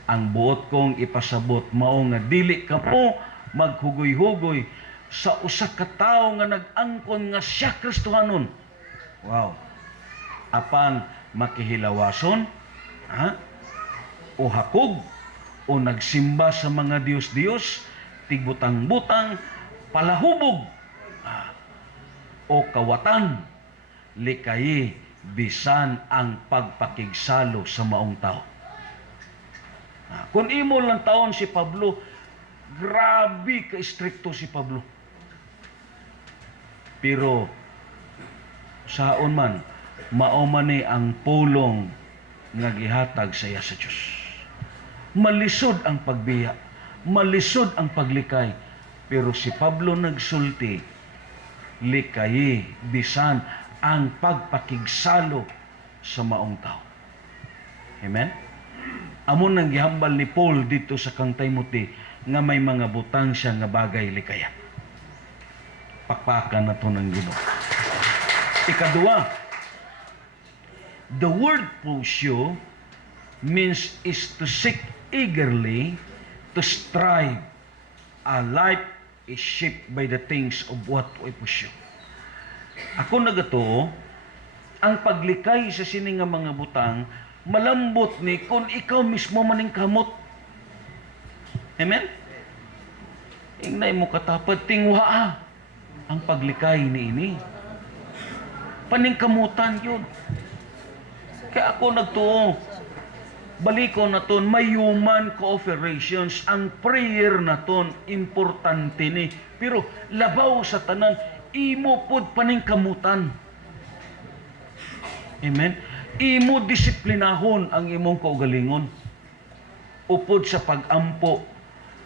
Ang buot kong ipasabot mao nga dili kamo maghugoy-hugoy sa usa ka tawo nga nag-angkon nga siya Kristohanon. Wow. Apan makihilawason, o hakog, o nagsimba sa mga Dios-Dios, tigbutang-butang, palahubog, o kawatan, likayi bisan ang pagpakigsalo sa maong tao. Kung imo lang taon si Pablo, grabe ka-stricto si Pablo. Pero saon man, mao man ni ang pulong nga gihatag sa iya sa Dios. Malisod ang pagbiya, malisod ang paglikay, pero si Pablo nagsulti, likayi bisan ang pagpakigsalo sa maong tao. Amen? Amo nang gihambal ni Paul dito sa kang Timothy nga may mga butang siya nga bagay likaya. Pakpakan na to ng Ginoo. Ikadua, the word pursue means is to seek eagerly, to strive. A life is shaped by the things of what we pursue. Ako nagatuo, ang paglikay sa sini nga mga butang, malambot ni kung ikaw mismo maning kamot. Amen? Ingnay mo katapad, tingwaa ang paglikay ni ini. Paningkamutan yun. Kaya ako nagtuo, baliko na ton, may human cooperations. Ang prayer na ton, importante ni. Pero labaw sa tanan, imo pod paningkamutan. Amen? Imo disiplinahon ang imong kaugalingon. Upod sa pag-ampo,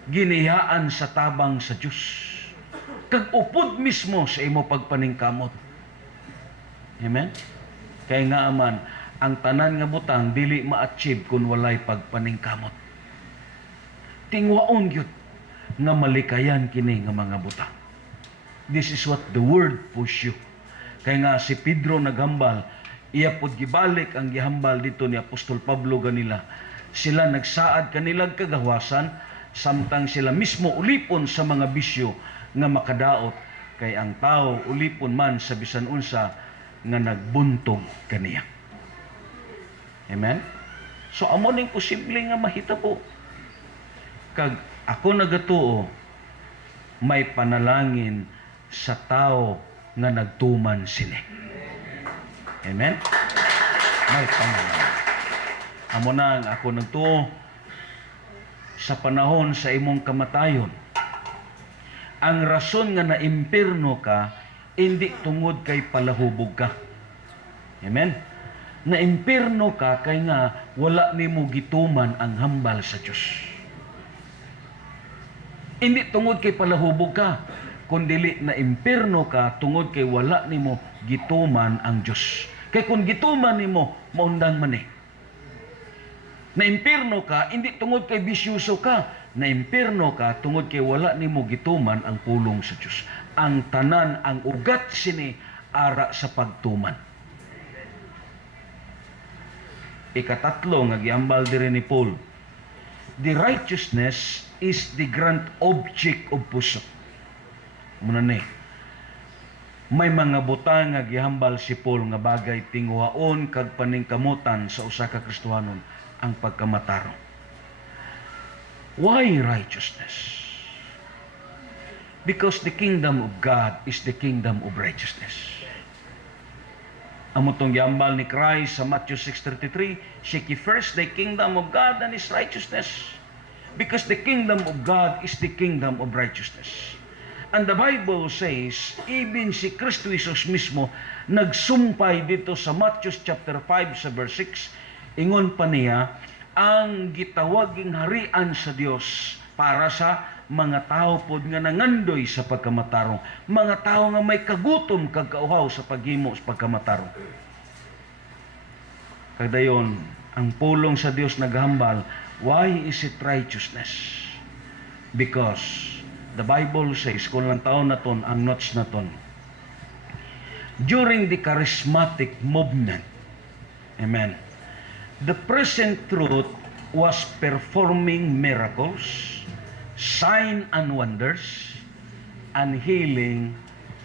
ginihaan sa tabang sa Diyos. Kag upod mismo sa imo pagpaningkamot. Amen? Kaya nga aman, ang tanan nga butang dili ma-achieve kung walay pagpaningkamot. Tingwaon gyud nga malikayan kini nga mga butang. This is what the word push you. Kaya nga si Pedro naghambal, iya pod gibalik ang gihambal dito ni Apostol Pablo ganila. Sila nagsaad kanilang kagawasan samtang sila mismo ulipon sa mga bisyo nga makadaot kay ang tao ulipon man sa bisan unsa nga nagbuntog kaniya. Amen? So amo ning posible nga mahitabo. Kag ako nagatuo may panalangin sa tao nga nagtuman sini. Amen? May panalangin. Amo na ang ako nagtuo sa panahon sa imong kamatayon. Ang rason nga naimpirno ka, hindi tungod kay palahubog ka. Amen? Naimpirno ka kay nga wala nimo gituman ang hambal sa Dios. Hindi tungod kay palahubog ka, kundi naimpirno ka tungod kay wala nimo gituman ang Dios. Kay kung gituman nimo, maundang man eh. Naimpirno ka, hindi tungod kay bisyuso ka. Naimpirno ka, tungod kay wala nimo gituman ang pulong sa Diyos. Ang tanan, ang ugat sini, ara sa pagtuman. Ikatatlo, nga giambal diri ni Paul. The righteousness is the grand object of puso. Muna ni, may mga butang nga gihambal si Paul nga bagay tingwaon kag paningkamutan sa usa ka Kristohanon ang pagkamatarong. Why righteousness? Because the kingdom of God is the kingdom of righteousness. Amo tong giambal ni Christ sa Matthew 6:33, seek ye first the kingdom of God and His righteousness. Because the kingdom of God is the kingdom of righteousness. And the Bible says, even si Kristo Jesus mismo nagsumpay dito sa Matthew chapter 5 sa verse 6, ingon pa niya, ang gitawaging harian sa Dios para sa mga tao pod nga nangandoy sa pagkamatarong, mga tao nga may kagutom kag kauhaw sa paghimo sa pagkamatarong. Kadayon, ang pulong sa Dios naghambal, why is it righteousness? Because the Bible says, kung lang taon na ton, ang notes na ton, during the charismatic movement, amen, the present truth was performing miracles, sign and wonders, and healing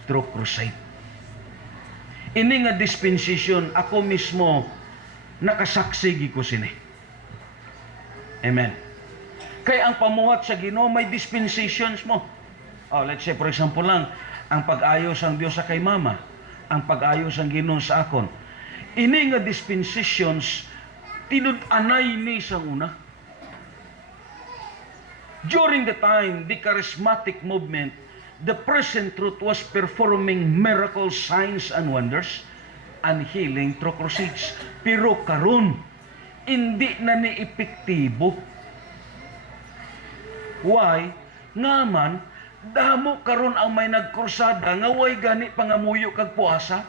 through crusade. Ini nga dispensation, ako mismo nakasaksi ko sini. Amen. Kaya ang pamuhat sa Ginoo may dispensations mo. Oh, let's say for example lang, ang pag-ayos ang Dios sa kay mama, ang pag-ayos ang Ginoo sa akon. Ini nga dispensations tinud-anay ni sa una. During the time, the charismatic movement, the present truth was performing miracles, signs, and wonders, and healing through crusades. Pero karon, hindi na ni epektibo. Why? Nga man, Damo karon ang may nagkrusada nga way gani pangamuyo kag puasa.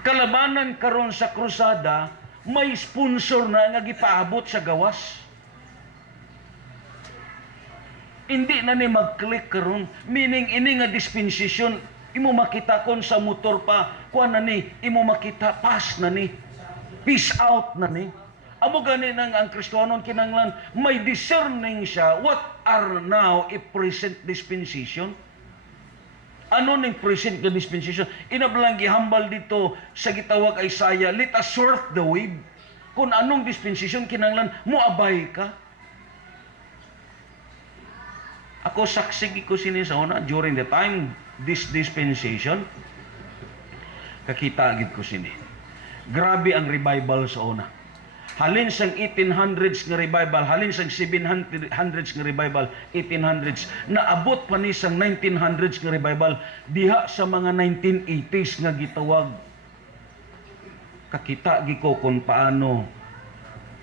Kalabanan karon sa krusada, may sponsor na nga gipaabot sa gawas. Hindi na ni mag-click karon, meaning ini nga dispensation imo makita kon sa motor pa, kuan na ni, imo makita pass na ni. Peace out na ni. Amo gani nang ang Kristiyanon kinanglan may discerning siya what are now a present dispensation. Ano ning present nga dispensation? Inablang gihambal dito sa gitawag Isaiah, let us surf the wave. Kung anong dispensation kinanglan moabay ka. Ako saksi ko sini sa una during the time this dispensation. Kakita gid ko sini. Grabe ang revival sa una. Halin sang 1800s nga revival, halin sang 700s nga revival, 1800s, naabot pa ni sang 1900s nga revival, diha sa mga 1980s nga gitawag. Kakita gi ko kung paano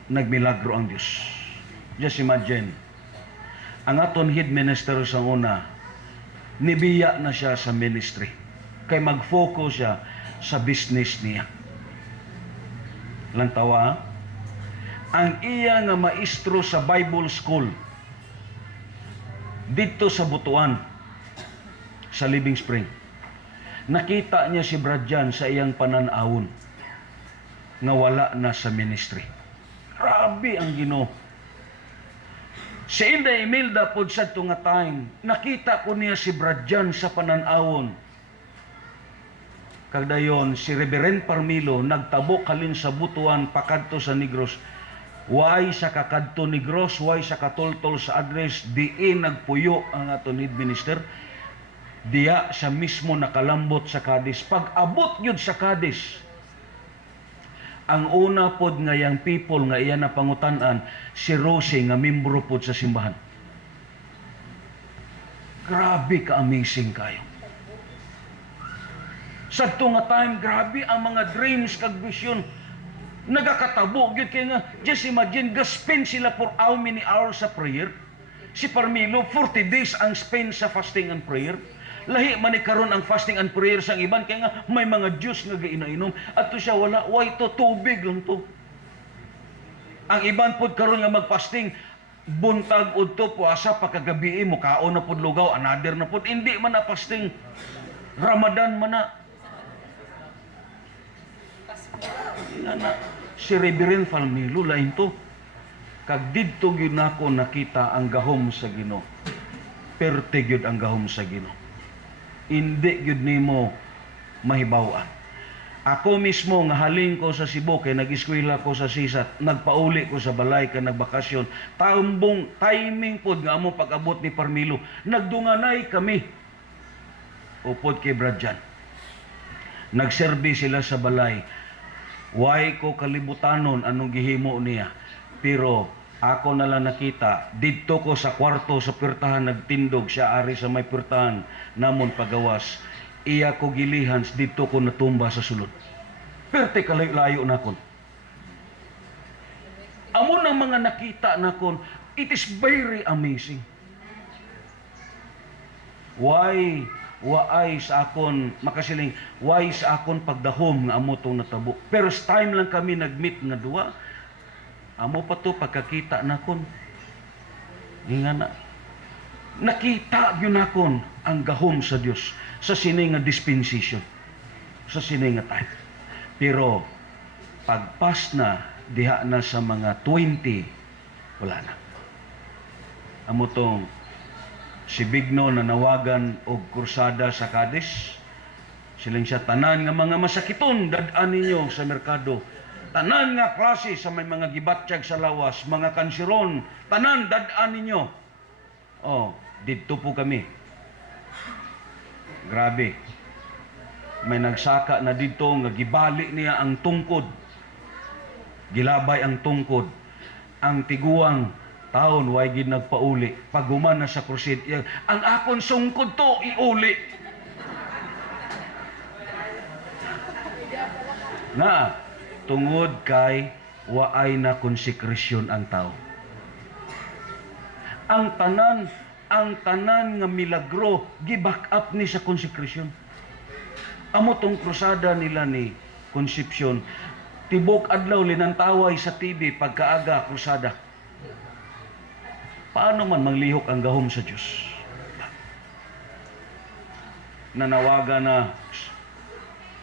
nagmilagro ang Dios. Just imagine, ang aton head minister sa una, nibiya na siya sa ministry. Kay mag-focus siya sa business niya. Lang tawa, ha? Ang iya nga maestro sa Bible School dito sa Butuan, sa Living Spring, nakita niya si Brad Jan sa iyang pananawon nga wala na sa ministry. Grabe ang Ginoo. Si Inday Imelda pod sa nga time, nakita ko niya si Brad Jan sa pananawon. Kagdayon si Reverend Parmilo nagtabok halin sa Butuan pakadto sa Negros. Why sa kakadto Negros, why sa katultol sa address, diin nagpuyo ang aton head minister. Diya sa mismo nakalambot sa Cadiz. Pag abot yun sa Cadiz, ang una pod nga yang people nga iya na pangutanan, si Rosie nga membro pod sa simbahan. Grabe ka-amazing kayo. Sa ito nga time, grabe ang mga dreams kag vision. Nagakatabo, yun kaya nga, just imagine, ga-spend sila for how many hours sa prayer? Si Parmilo, 40 days ang spend sa fasting and prayer. Lahi man ni karon ang fasting and prayer sa iban, kaya nga may mga juice nga gainainom. At to siya, wala, why to, tubig lang to. Ang iban pod karon nga mag-fasting, buntag udto puasa pagkagabi mo kaon na pod lugaw, another na pod, hindi man na fasting. Ramadan man na. Si Reverend Parmilo lain to. Kag didto gyud nako nakita ang gahom sa Ginoo. Perte gyud ang gahom sa Ginoo. Hindi gyud nimo mahibaw-an. Ako mismo nga haling ko sa Cebu kay nag-eskwela ko sa Sisat, nagpauli ko sa balay ka nagbakasyon. Tambong timing pod nga amo pag-abot ni Parmilo, nagdunganay kami. Upod kay Brad Jan. Nagserbi sila sa balay. Why ko kalibutanon anong gihimo niya. Pero ako na lang nakita, dito ko sa kwarto sa pirtahan nagtindog siya ari sa may pirtahan namon pagawas. Iya ko gilihans dito ko natumba sa sulod. Perte kalayo-layo na kon. Amo ng mga nakita na kon, it is very amazing. Why sa akon makasiling why sa akon pagdahom nga amo tong natabo. Pero time lang kami nagmeet nga duwa, amo pa to pagkakita nakon nga na nakita gyud nakon ang gahom sa Dios sa sini nga dispensation, sa sini nga time. Pero pagpas na diha na sa mga 20, wala na. Amo tong si Bigno na nawagan og kursada sa Cadiz. Silang siya, tanan nga mga masakiton, dadaan ninyo sa merkado. Tanan nga klase sa may mga gibatsyag sa lawas, mga kansiron, tanan dadaan ninyo. Oh, dito po kami. Grabe. May nagsaka na dito nga gibali niya ang tungkod. Gilabay ang tungkod. Ang tiguang taon way gid nagpauli pag human na sa crusade, ang akon sungkod to iuli nga tungod kay waay na konsekrasyon ang tao. ang tanan nga milagro gi-back up ni sa konsekrasyon. Amo tong krusada nila ni Concepcion, tibok adlaw linantaway sa TV pagkaaga krusada. Paano man manglihok ang gahom sa Dios? Nanawaga na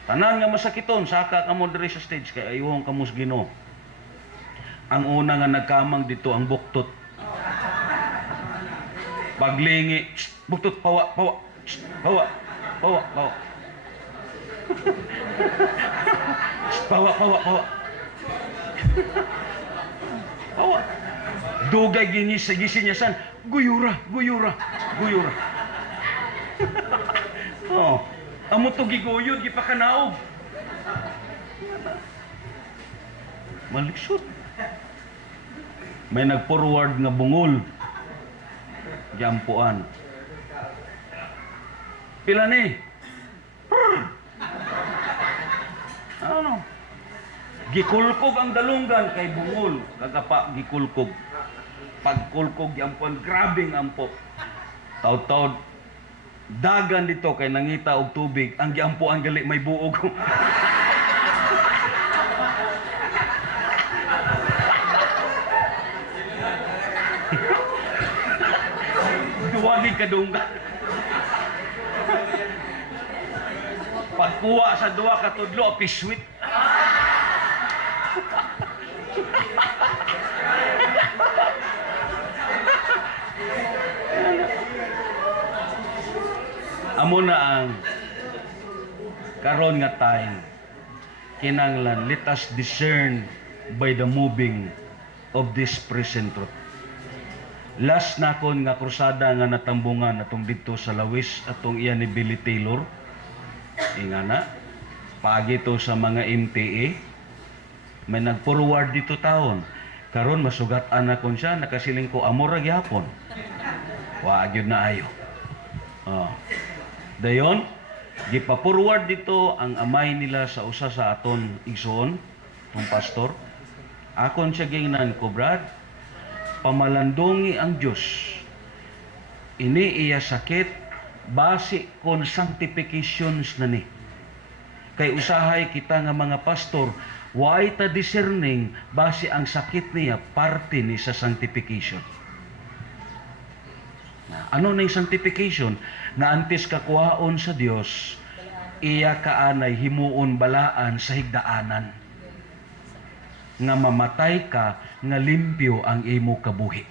tanan nga masakiton saka kamo diri sa stage kay ayuhong kamos Ginoo. Ang una nga nagkamang dito ang buktot. Paglingi, buktot pawa. Pawa. Dugay gisinyasan, guyura. Oh, amo to giguyod gipakanaog. Maliksot. May nag-forward nga bungol. Jampuan. Pila ni? Ano? Gikulkog ang dalunggan kay bungol. Kagapa gikulkog. Pagkulkog jampuan, grabing ampo. Taud-taud dagan dito kay nangita og tubig. Ang giampuan gali may buog. Duwagi kadungga. Pagkuha sa duwa ka tudlo, piswit. Amo na ang karon nga time. Kinanglan, let us discern by the moving of this present truth. Last na kon nga krusada nga natambungan atong dito sa Lawis atong iya ni Billy Taylor. Ingana, pagi to sa mga MTA. May nag-forward dito taon. Karon masugat-an na kon siya, nakasiling ko amor ra gyapon. Wa gyud na ayo. Oh. Dayon, gipa-forward dito ang amay nila sa usa sa aton igsoon, ang pastor. Akon siya gingnan ko, Brad. Pamalandongi ang Diyos. Ini iya sakit base kon sanctifications na ni. Kay usahay kita nga mga pastor, why ta discerning base ang sakit niya parte ni sa sanctification. Ano na yung sanctification? Na antes kakuhaon sa Dios, iya kaanay himuon balaan sa higdaanan. Nga mamatay ka, nga limpyo ang imo kabuhi.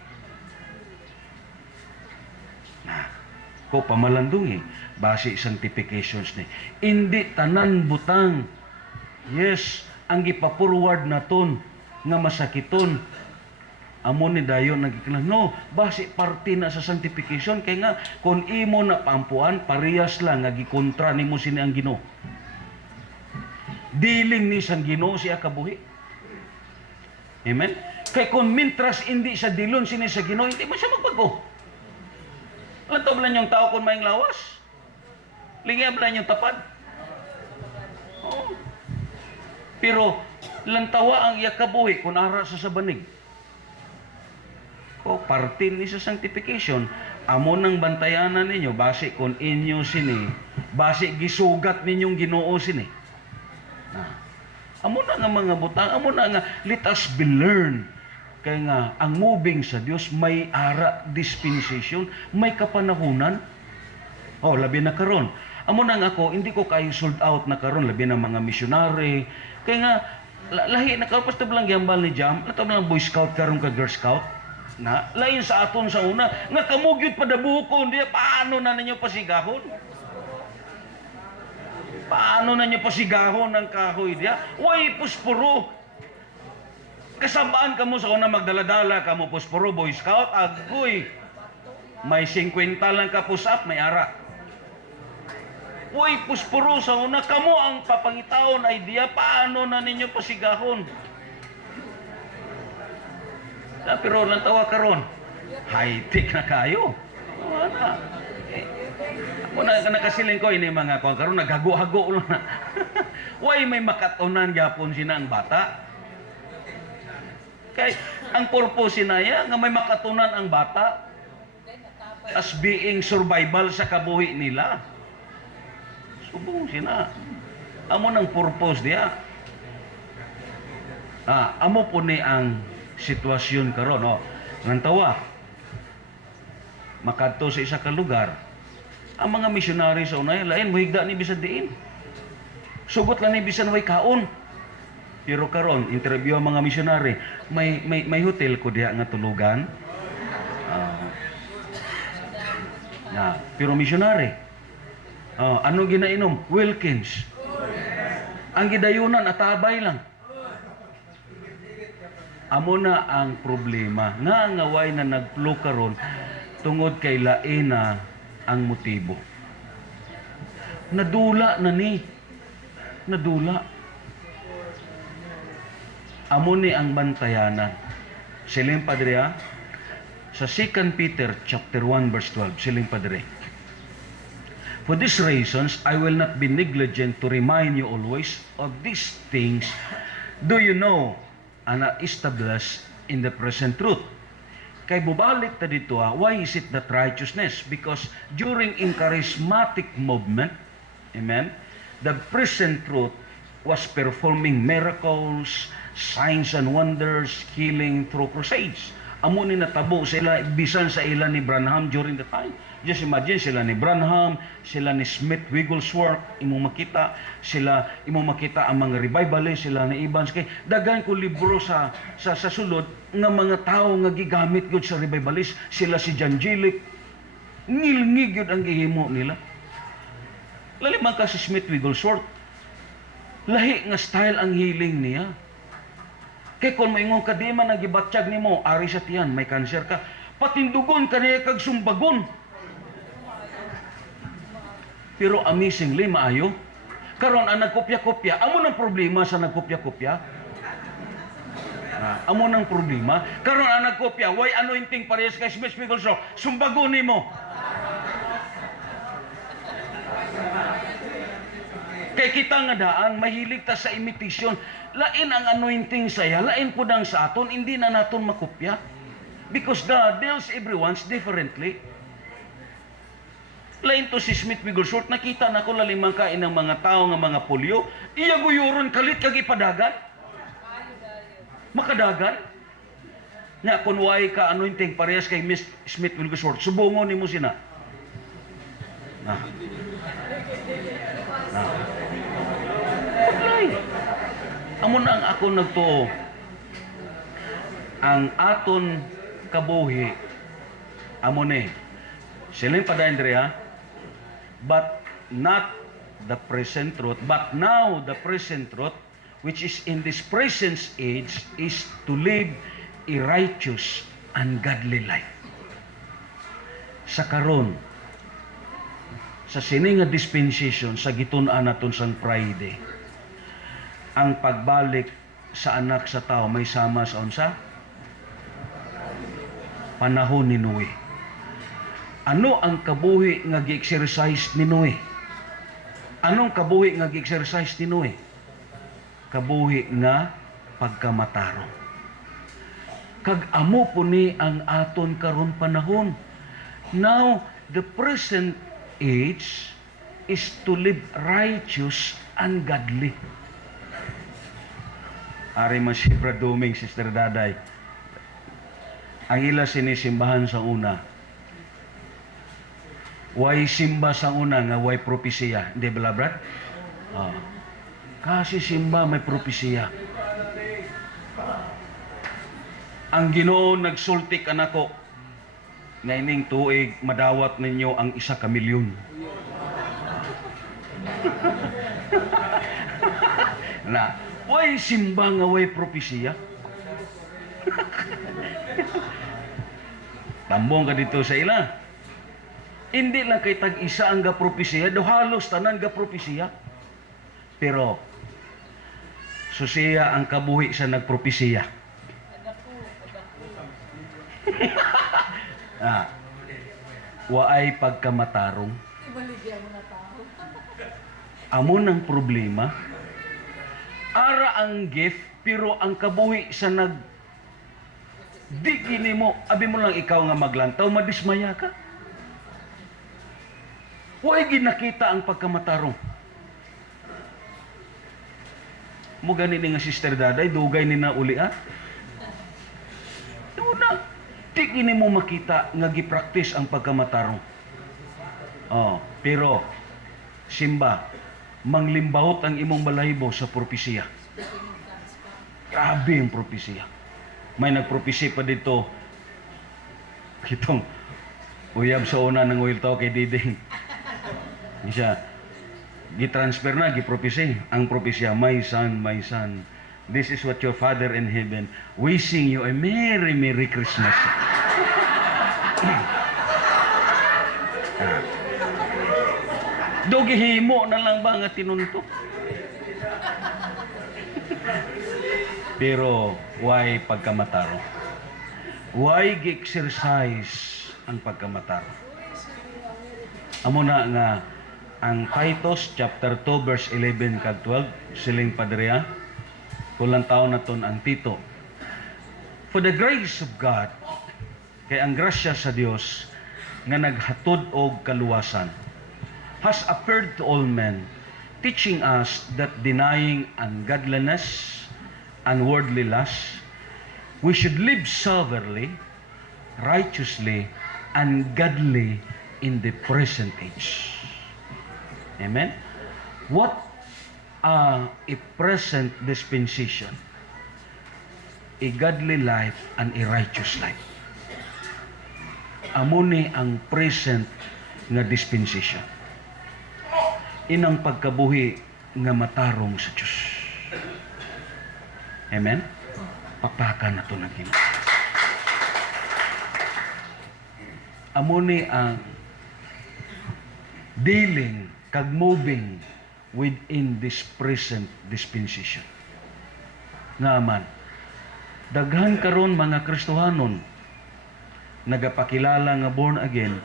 Ko pamalandungi, base sanctifications ni. Hindi tanan butang. Yes, ang gipapurward naton nga masakiton. Amo ni dayon nagiklan. No, base parte na sa sanctification kay nga kung imo na pampuan parehas lang nga gikontra nimo sini ang Ginoo. Diling ni sang Ginoo siya kabuhi. Amen. Kay kung mintras hindi sa dilon sini sa Ginoo, hindi man siya magbago. Lantaw lang yung tao kung maing lawas. Lingab lang yung tapad. Oh. Pero lantawa ang iya kabuhi kung ara sa sabanig. O parte ni sa sanctification, amo nang bantayanan ninyo base kung inyo sini, base gisugat ninyong Ginoo sini. Amo na nga mga butang, amo na nga let us be learn. Kaya nga ang moving sa Dios may ara dispensation, may kapanahunan. Oh, labi na karon. Amo na nga ako, hindi ko kayo sold out na karon, labi na mga missionary. Kaya nga lahi na karon basta lang gyambal ni Jam, lato lang Boy Scout karon ka Girl Scout. Na lain sa aton sa una nga kamugyot pa dabuhon diya, paano na ninyo pasigahon? Paano na ninyo pasigahon ng kahoy diya? Way puspuro. Kasabaan kamo sa una magdaladala kamo puspuro Boy Scout agoy. May 50 lang ka push up may ara. Way puspuro sa una kamo ang papangitaon idea paano na ninyo pasigahon? Pero lang tawa karon, high-tech na kayo. Wala. Ako na nakasiling ko, ini mga kung karon naghago-hago lang na. Why may makatunan yapon sina ang bata? Kay ang purpose sinaya nga may makatunan ang bata, as being survival sa kabuhi nila. Subong sina. Amo nang purpose diya. Amo po ni ang sitwasyon karon, no? Nantawa, makadto sa isa ka lugar, ang mga missionary sa unay, lain mo higda ni bisan diin. Sugot lang ni bisan way kaon. Pero karon interview ang mga missionary, may hotel ko diha nga tulugan. Pero missionary, ano ginainom? Wilkins. Ang gidayunan atabay lang. Amo na ang problema nga ngaway na nagflow karon tungod kay laina ang motibo. Nadula na ni. Nadula. Amo ni ang bantayanan. Siling Padre, sa 2 Peter chapter 1 verse 12, siling Padre. For these reasons, I will not be negligent to remind you always of these things. Do you know and are established in the present truth? Kay bubalik ta dito, why is it that righteousness? Because during in charismatic movement, amen, the present truth was performing miracles, signs and wonders, healing through crusades. Amo ni natabo sila bisan sa ilan ni Branham during the time. Just imagine sila ni Branham, sila ni Smith Wigglesworth, imong makita ang mga revivalist, sila ni Evans kay daghan ko libro sa sulod nga mga tao nga gigamit gud sa revivalist, sila si John Jelic. Ngilngig yun ang gihimo nila. Laliman ka si Smith Wigglesworth. Lahi nga style ang healing niya. Kay kung maingon ka di man nagibatsyag nimo, ari sa tiyan, may cancer ka, patindugon ka niya kag sumbagon. Pero amazingly, maayo. Karon ang nagkopya-kopya, amo nang problema sa nagkopya-kopya. Amo nang problema. Karon ang nagkopya, why anointing parehas kay Smith Wigglesworth, sumbagon nimo. Kay kita nga daan, mahilig ta sa imitation. Lain ang anointing saya, lain po nang sa aton, hindi na naton makopya. Because God deals everyone's differently. Lain to si Smith Wigglesworth, nakita na ko lalimang kain ng mga tao nga mga polio, iya guyuron kalit kag ipadagan. Makadagan. Nya kun way ka anointing parehas kay Miss Smith Wigglesworth, subongon nimo sina. Amo na ang ako nagtuo. Ang aton kabuhi amo ni. Siling Padre Andrea, but not the present truth, but now the present truth, which is in this present age, is to live a righteous and godly life. Sa karon, sa sini nga dispensation, sa gitun-an naton sang Friday, ang pagbalik sa anak sa tao may sama sa unsa? Panahon ni Noe. Ano ang kabuhi nga gi-exercise ni Noe? Anong kabuhi nga gi-exercise ni Noe? Kabuhi nga pagkamatarong. Kag amo po ni ang aton karon panahon. Now, the present age is to live righteous and godly. Ari man si Brad Doming, Sister Daday. Ang ila sinisimbahan sa una. Way simba sa una nga way propesya. Hindi ba, Brad? Kasi simba may propesya. Ang Ginoo nagsultik anako nga ining tuig madawat ninyo ang 1 milyon. Na, way simba nga way propesya. Tambong ka dito sa ila. Hindi lang kay tag-isa ang gapropesya, do halos tanan gapropesya. Pero susiya ang kabuhi sa nagpropesya. Waay pagkamatarong. Amo ng problema. Ara ang gift, pero ang kabuhi sa di kini mo, abi mo lang ikaw nga maglantaw, madismaya ka. Huwag ginakita ang pagkamatarong. Mo gani ni nga Sister Daday, dugay ni na uli Una, di gini mo makita nga gi-practice ang pagkamatarong. Pero simba, manglimbahot ang imong balahibo sa propesiya. Grabe ang propesiya. May nagpropesi pa dito. Itong uyab sa una ng oil tao kay Diding. Siya, gi-transfer na, gi-propesi. Ang propesya, my son, this is what your Father in heaven wishing you a Merry, Merry Christmas. Dogihimo na lang ba nga tinunto? Pero why pagkamataro? Why gi-exercise ang pagkamataro? Amo na nga ang Titus chapter 2 verse 11 kag 12 siling padriya kulang taon na ton ang Tito. For the grace of God, kay ang grasya sa Dios nga naghatod og kaluwasan has appeared to all men, teaching us that denying ungodliness and worldly lust, we should live soberly, righteously, and godly in the present age. Amen? What a present dispensation, a godly life and a righteous life. Amo ni ang present nga dispensation. Inang pagkabuhi nga matarong sa Diyos. Amen? Papakan na ito ng Ginoo. Amo ni ang dealing kag moving within this present dispensation. Nga man, daghan karon mga Kristohanon nagapakilala nga born again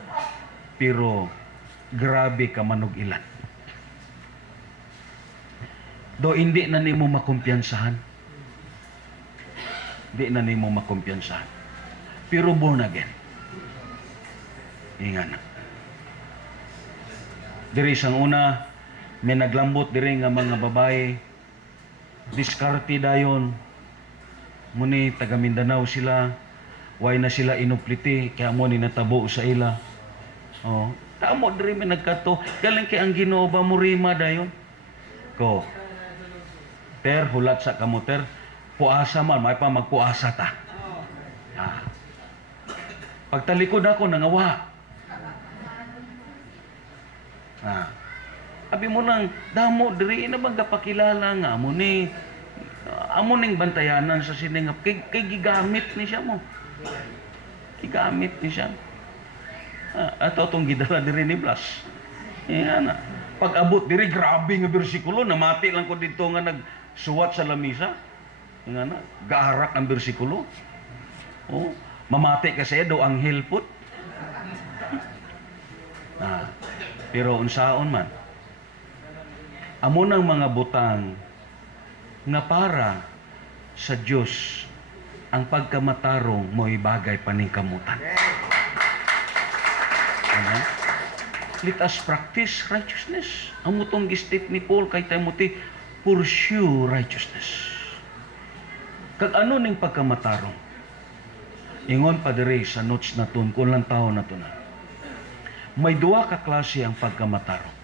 pero grabe ka manog ilan. Do hindi na nimo makumpiyansahan. Di na nimo makumpiyansahan. Pero born again. Ingan. Diri sang una, may naglambot diri nga mga babae. Diskarte dayon. Muni taga Mindanao sila. Way na sila inupliti kaya mo ni natabo sa ila. Tamo diri may nagkato. Galing kay ang Ginoo ba murima dayon. Ko. Hulat sa kamuter, puasa man, may pa magpuasa ta. Pagtalikod ako, nangawa. Abi mo lang, damo, diri na bang kapakilala nga, amo ning bantayanan sa siningap, kay gigamit ni siya mo. Gigamit ni siya. Ato itong gidala diri ni Blas. Yan na. Pag abot diri, grabe nga bersikulo, namati lang ko dito nga nagsuwat sa lamisa. Nga na, gaarak ang bersikulo. Mamati kasi daw ang hilpot. Pero unsaon man, amo ng mga butang nga para sa Diyos ang pagkamatarong mo ibagay paningkamutan. Amen? Let us practice righteousness. Ang mutong gistit ni Paul kay Timothy, pursue righteousness. Kag ano ning pagkamatarong? Ingon pa diri sa notes na tun, kulang taon na tun. May duwa ka klase ang pagkamatarong.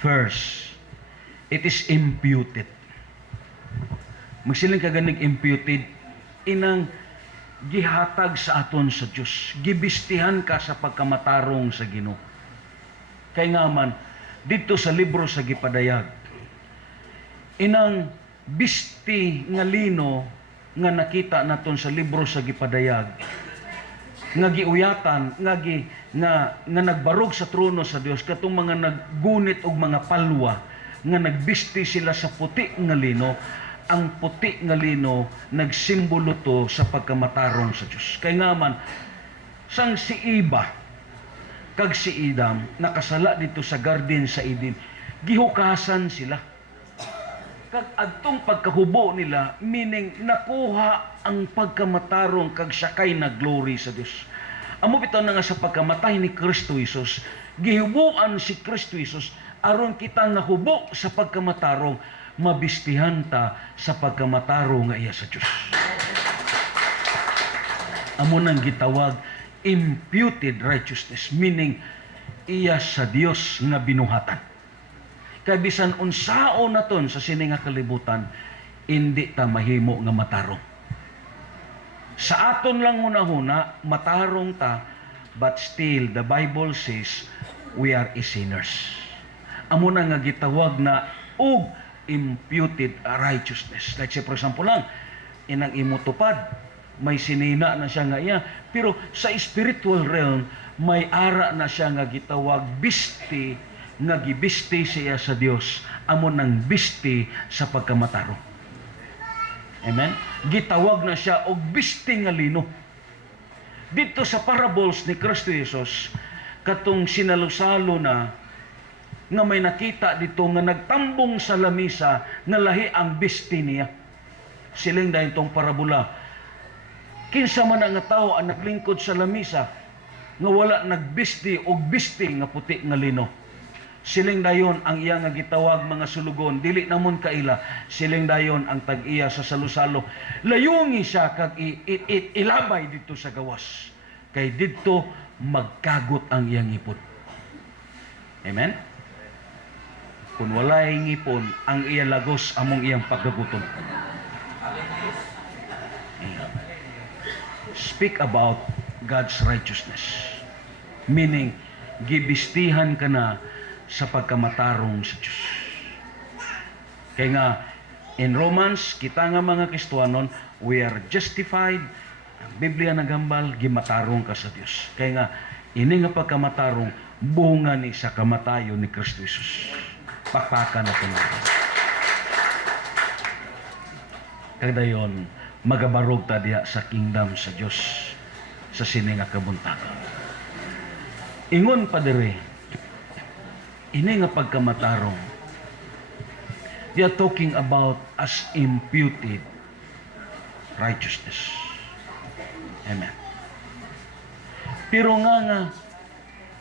First, it is imputed. Magsiling ka ganig imputed, inang gihatag sa aton sa Diyos. Gibistihan ka sa pagkamatarong sa Ginoo. Kay nga man, dito sa libro sa Gipadayag, inang bisti nga lino nga nakita naton sa libro sa Gipadayag, nga giuyatan, nga nagbarog sa trono sa Dios, katong mga naggunit og mga palwa, nga nagbisti sila sa puti nga lino. Ang puti nga lino nagsimbolo to sa pagkamatarong sa Diyos. Kay nga man, sang si Iba kag si Adam nakasala dito sa garden sa Eden, gihukasan sila. Kag adtong pagkahubo nila, meaning nakuha ang pagkamatarong kag sakay na glory sa Diyos. Amo bitaw na nga sa pagkamatay ni Kristo Jesus, gihubuan si Kristo Jesus aron kita nahubo sa pagkamatarong, mabistihan ta sa pagkamatarong nga iya sa Dios. Amo nang gitawag imputed righteousness, meaning iya sa Dios nga binuhatan. Kay bisan unsao naton sa sini nga kalibutan, hindi ta mahimo nga matarong. Sa aton lang hunahuna, matarong ta, but still the Bible says we are sinners. Amo na nga gitawag na og imputed righteousness. Like say, for example lang, inang imutupad, may sinina na siya nga iya, pero sa spiritual realm, may ara na siya nga gitawag bisti, nga gibisti siya sa Dios, amo nang bisti sa pagkamatarong. Amen? Gitawag na siya og bisti nga lino. Dito sa parables ni Kristo Jesus, katong sinalusalo na nga may nakita dito nga nagtambong sa lamisa nga lahi ang bisti niya. Siling dahil itong parabola, kinsa man nga tao ang naglingkod sa lamisa nga wala nagbisti o bisti nga puti nga lino. Siling dayon ang iya nga gitawag mga sulugon, dili namon kaila. Siling dayon ang tag-iya sa salusalo, layungi siya kag ilabay dito sa gawas. Kay didto magkagot ang iyang ipon. Amen? Kung walay ngipon, ang iya lagos among iyang pagkagutom. Speak about God's righteousness. Meaning, gibistihan ka na sa pagkamatarong sa Diyos. Kaya nga, in Romans, kita nga mga Kristiyanon, we are justified. Ang Biblia nagambal, gimatarong ka sa Diyos. Kaya nga, ini nga pagkamatarong, bunga ni sa kamatayo ni Kristo Jesus. Pakpakan na ito natin. Kaya yon, magabarog ta diya sa kingdom sa Diyos, sa sininga kabuntagan. Ingon pa dire, ini nga pagkamatarong, we are talking about as imputed righteousness. Amen. Pero nga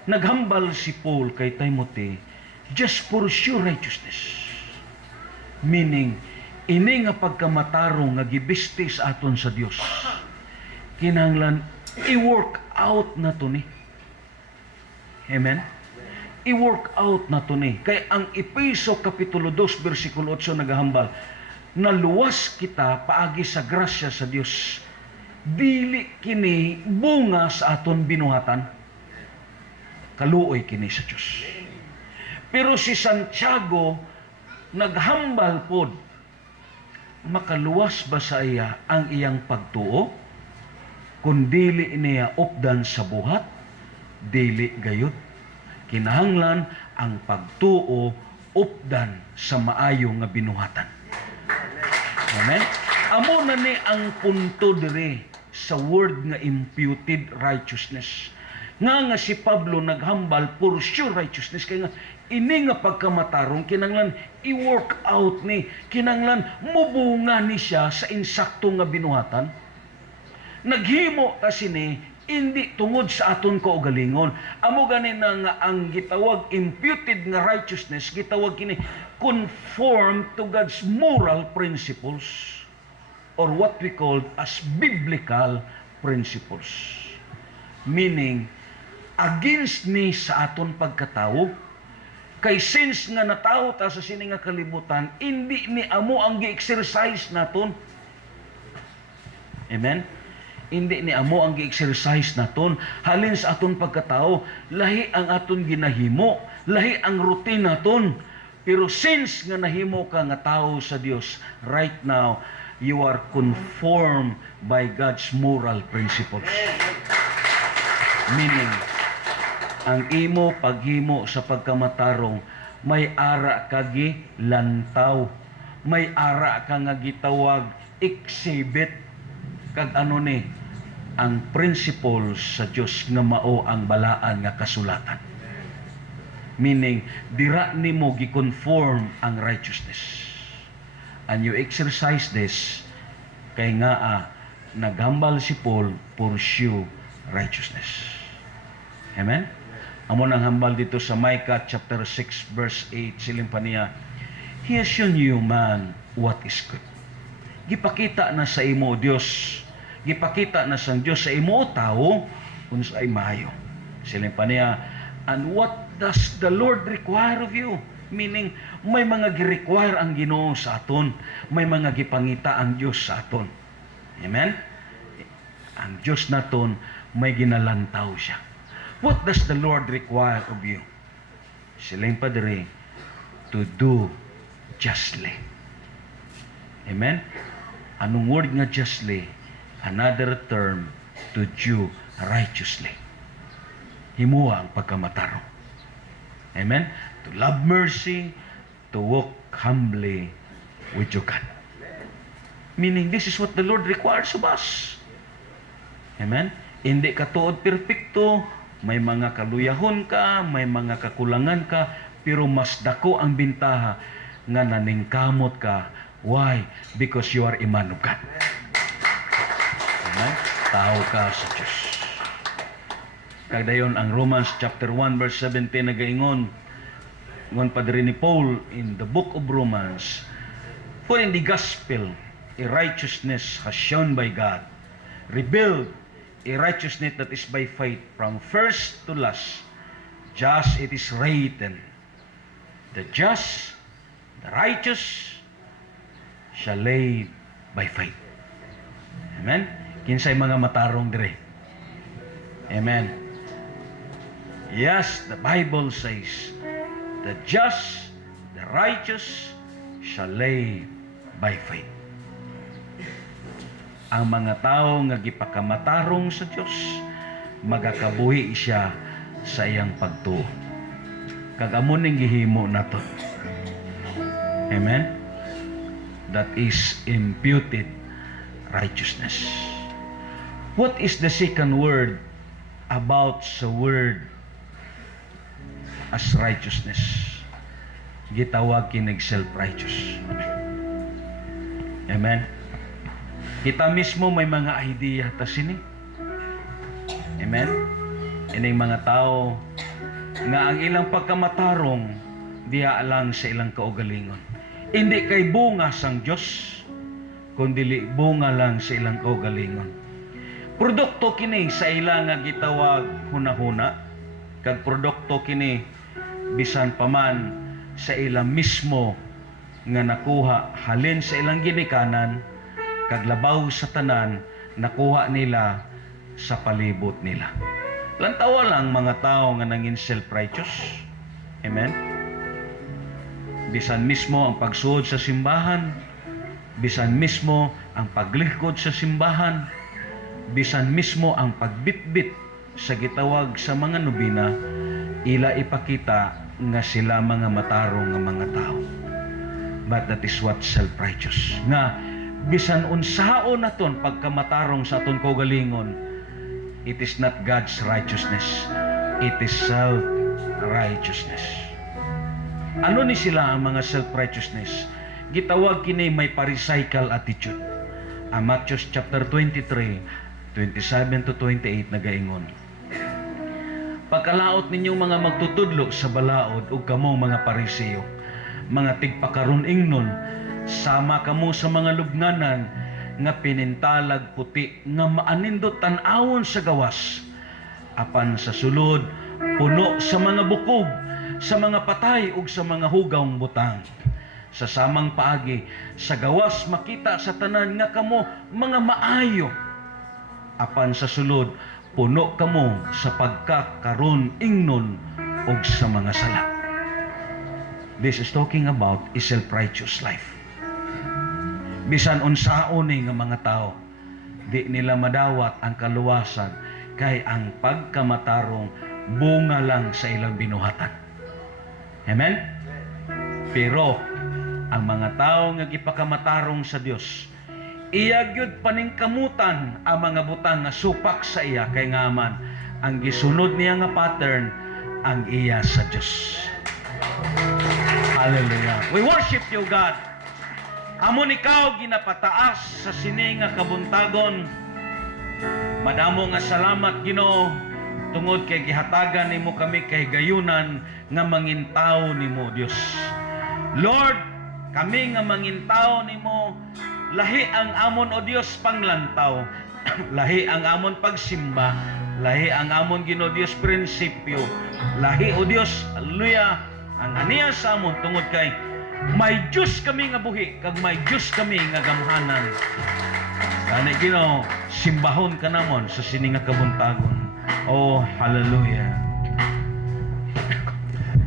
naghambal si Paul kay Timothy just for sure righteousness. Meaning, ini nga pagkamatarong nga gibisti sa aton sa Dios, kinahanglan i-work out na to ni. Amen? I-work out na to ni. Kay ang Efeso Kapitulo 2, versikulo 8 nagahambal, naluwas kita paagi sa grasya sa Dios. Dili kini bunga sa aton binuhatan. Kaluoy kini sa Dios. Pero si Santiago naghambal pod, makaluwas ba sa iya ang iyang pagtuo? Kung dili niya updan sa buhat, dili gayud. Kinahanglan ang pagtuo updan sa maayo nga binuhatan. Amen? Amo na ni ang punto dire sa word nga imputed righteousness. Nga si Pablo naghambal for sure righteousness, kaya nga ini nga pagkamatarong kinanglan i-work out ni, kinanglan mubunga ni siya sa insakto nga binuhatan. Naghimo kasi ni hindi tungod sa aton kaugalingon. Amo gani na nga ang gitawag imputed nga righteousness, gitawag kini conform to God's moral principles, or what we call as biblical principles. Meaning, against ni sa aton pagkatao, kay since nga natao ta sa sini nga kalibutan, hindi ni amo ang gi-exercise naton. Amen? Hindi ni amo ang gi-exercise naton. Halin sa aton pagkatao, lahi ang aton ginahimo, lahi ang routine naton. Pero since nga nahimo ka nga tao sa Dios, right now, you are conformed by God's moral principles. Meaning, ang imo paghimo sa pagkamatarong, may ara kagi lantaw, may ara ka nga gitawag exhibit, kag ano ni, ang principles sa Dios nga mao ang balaan nga kasulatan. Meaning, dira nimo gi-conform ang righteousness. And you exercise this, kay nga naghambal si Paul, pursue righteousness. Amen? Amo nang hambal dito sa Micah chapter 6 verse 8, siling pa niya, He has shown you, man, what is good. Gipakita na sa imo, Dios. Gipakita na sa Dios sa imo, tao, unsay maayo. Siling pa niya, and what does the Lord require of you? Meaning, may mga gi-require ang Ginoo sa aton. May mga gipangita ang Dios sa aton. Amen? Ang Diyos naton, may ginalantaw siya. What does the Lord require of you? Siling pa diri, to do justly. Amen? Anong word nga justly? Another term, to do righteously. Himuha ang pagkamatarong. Amen? To love mercy, to walk humbly with your God. Meaning, this is what the Lord requires of us. Amen? Hindi ka tuod perfecto, may mga kaluyahon ka, may mga kakulangan ka, pero mas dako ang bintaha nga naningkamot ka. Why? Because you are a man of God. Amen? Tao ka sa Diyos. Kagdayon ang Romans chapter 1 verse 17 nagaingon, ngon padre ni Paul in the book of Romans, for in the gospel a righteousness has shown by God, revealed a righteousness that is by faith from first to last, just it is written, the just, the righteous shall live by faith. Amen? Kinsay mga matarong dire. Amen. Yes, the Bible says, the just, the righteous shall live by faith. Ang mga tao nga gipakamatarong sa Dios, magakabuhi siya sa iyang pagtuo. Kagamon ning gihimo nato. Amen? That is imputed righteousness. What is the second word about sa word as righteousness? Gitawag kinig self-righteous. Amen? Kita mismo may mga idea ta sini. Amen? Ining mga tao nga ang ilang pagkamatarong diha lang sa ilang kaugalingon. Hindi kay bunga sang Dios, kundi bunga lang sa ilang kaugalingon. Produkto kini sa ilang nga gitawag hunahuna, kag produkto kini bisan paman sa ilang mismo nga nakuha halin sa ilang ginikanan, kag labaw sa tanan nakuha nila sa palibot nila. Lantawa lang mga tao nga nangin self-righteous. Amen? Bisan mismo ang pagsuod sa simbahan, bisan mismo ang paglikod sa simbahan, bisan mismo ang pagbitbit sa gitawag sa mga nobina, ila ipakita nga sila mga matarong nga mga tao. But that is what self-righteous. Nga, bisan unsaon naton pagkamatarong sa aton kaugalingon, it is not God's righteousness. It is self-righteousness. Ano ni sila ang mga self-righteousness? Gitawag kini may pharisaical attitude. Ang Matthew chapter 23, 27 to 28 nagaingon, pagkalaot ninyong mga magtutudlo sa balaod ug kamong mga Pariseo, mga tigpakaron ingnon, sama kamo sa mga lubnganan nga pinintalag puti nga maanindot tan-awon sa gawas, apan sa sulod puno sa mga bukog, sa mga patay ug sa mga hugawng butang. Sa samang paagi sa gawas makita sa tanan nga kamo mga maayo, apan sa sulod puno kamo sa pagkakaron ingnon ug sa mga sala. This is talking about a self-righteous life. Bisan unsaon ni nga mga tao, di nila madawat ang kaluwasan kay ang pagkamatarong bunga lang sa ilang binuhatan. Amen? Pero ang mga tao nga gipakamatarong sa Dios, iya gyud paningkamutan ang mga butang nga supak sa iya kay ngaman ang gisunod niya nga pattern ang iya sa Dios. Hallelujah. We worship you, God. Amon ikaw ginapataas sa sini nga kabuntagon Madamo nga salamat Ginoo tungod kay gihatagan nimo kami kay gayunan nga mangintaw nimo Dios. Lord, kami nga mangintaw nimo, lahi ang amon o Dios panglantaw. Lahi ang amon pagsimba, lahi ang amon Ginoo Dios prinsipyo, lahi o Dios, haleluya, ang aniya sa amon tungod kay may Diyos kami nga buhi kag may Diyos kami nga gamhanan. Ani Ginoo, simbahon ka namon sa sini nga kabuntagon. Oh, hallelujah.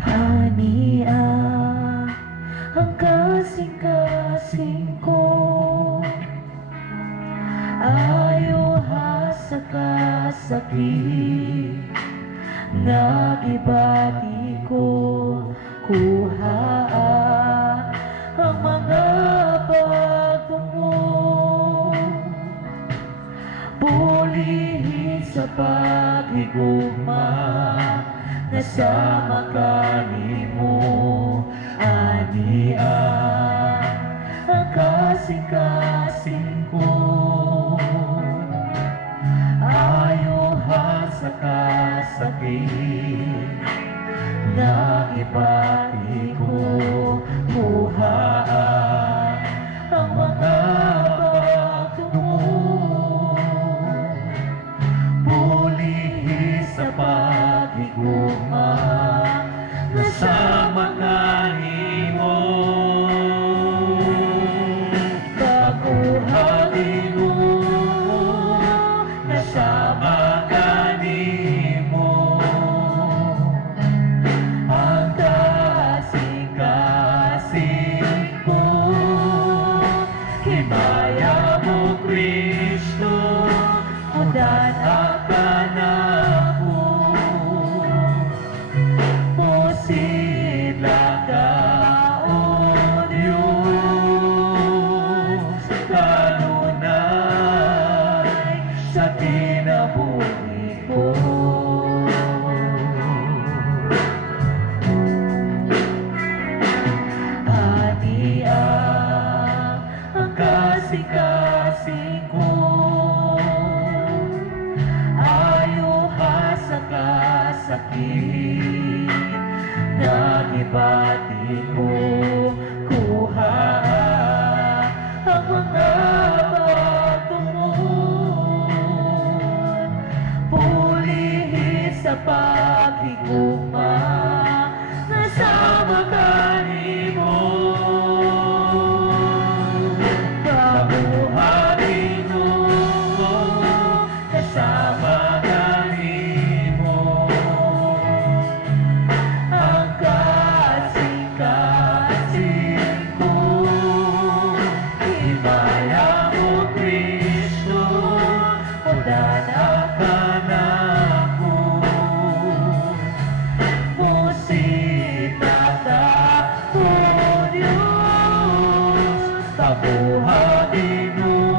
Hania ang kasing-kasing ko, ayaw sa kasakit, nagibati ko, kuha ang mga pagtungo, pulihin sa paghigugma, nasama ka nimo, ania ang kasing-kasing ko, ayuhan sa kasakit, naibati ko, buha ang mga pagtungo, pulihin sa paghigugma, nasama ka nimo, kakuhanin mo, nasama ka nimo, ang kasing-kasing ko, himaya mo Kristo, udan akan ako, sila ka, O Diyos, kanunay sa kinabuhi ko. Hania ang kasing-kasing ko, ayuha sa kasakit, nagibati ko, kuha ang mga pagtungo, pulihin sa paghigugma, nasama ka nimo, kabuhatin mo, nasama ka nimo, ang kasing-kasing ko, himaya mo Kristo, udan akan ako, musita ka, O Diyos, kabuhatin mo,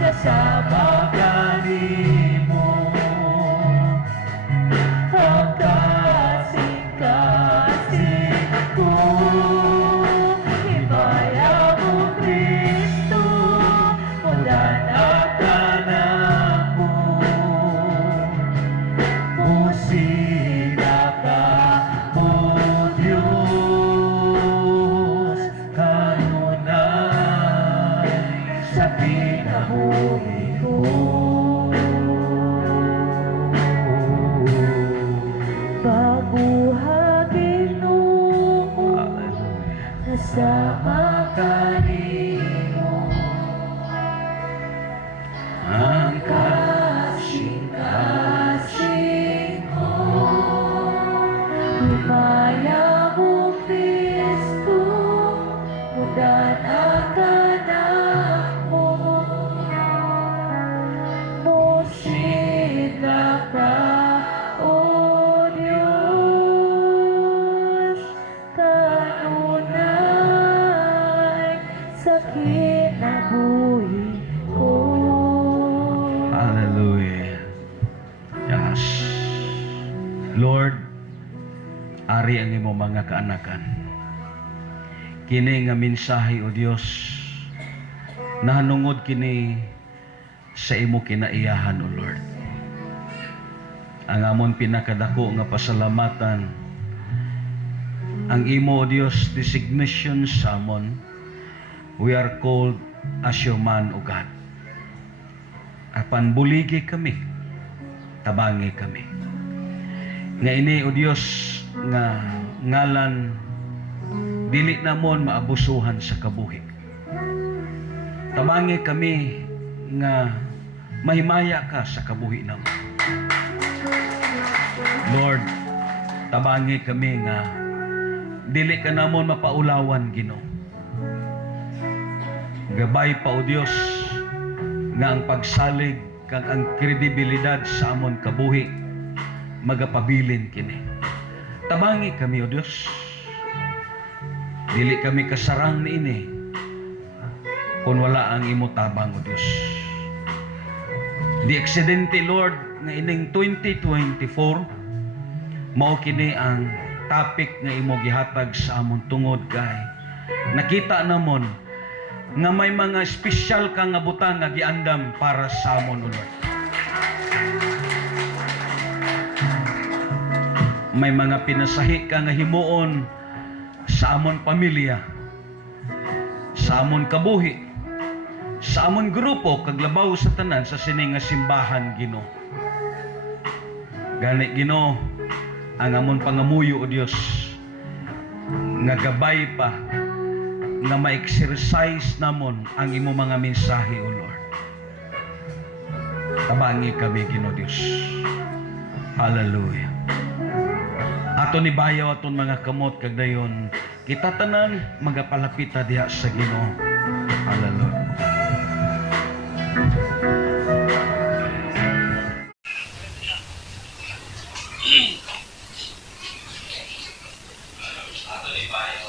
kasama ka nimo, ang kasing-kasing ko, himaya mo Kristo, udan akan ako, musita ka, O Diyos, kanunay sa kinabuhi ko. Baguhagin mo, nasama ka nimo, Ang kasing-kasing ko, himaya mo Kristo, udan akan ako, musita ka, O Diyos, kanunay sa kinabuhi ko. Hallelujah. Yes. Lord, ari ang imo mga kaanakan. Kini nga mensahe o Dios, nahanungod kini sa imo kinaiyahan, O Lord. Ang amon pinakadako nga pasalamatan, ang imo, O Dios, designation sa amon, we are called as your man, O God. Apan buligi kami, tabangi kami. Nga ini, O Dios, nga ngalan, dili namon maabusuhan sa kabuhi. Tabangi kami nga mahimaya ka sa kabuhi namon. Lord, tabangi kami nga dili ka namon mapaulawan, Ginoo. Gabay pa, O Dios, nga ang pagsalig kag ang kredibilidad sa amon kabuhi magapabilin kini. Tabangi kami, O Dios. Dili kami kasarang niini kung wala ang imo tabang, O Dios. Di aksidente, Lord, nga ining 2024 mao kini ang topic nga imo gihatag sa amon tungod kay nakita namon nga may mga espesyal ka nga butang nga giandam para sa amon, O Lord. May mga pinasahi ka nga himuon sa amon pamilya, sa amon kabuhi, sa amon grupo kag labaw sa tanan sa sini nga simbahan, Ginoo. Gani, Ginoo, ang amon pangamuyo, O Dios, nga gabay pa nga ma-exercise namon ang imo mga mensahe, O Lord. Tabangi kami, Ginoo Dios. Hallelujah. Aton ni bayaw aton mga kamot kag dayon kita tanan magapalapita diha sa Ginoo. Hallelujah. Aton ni bayaw.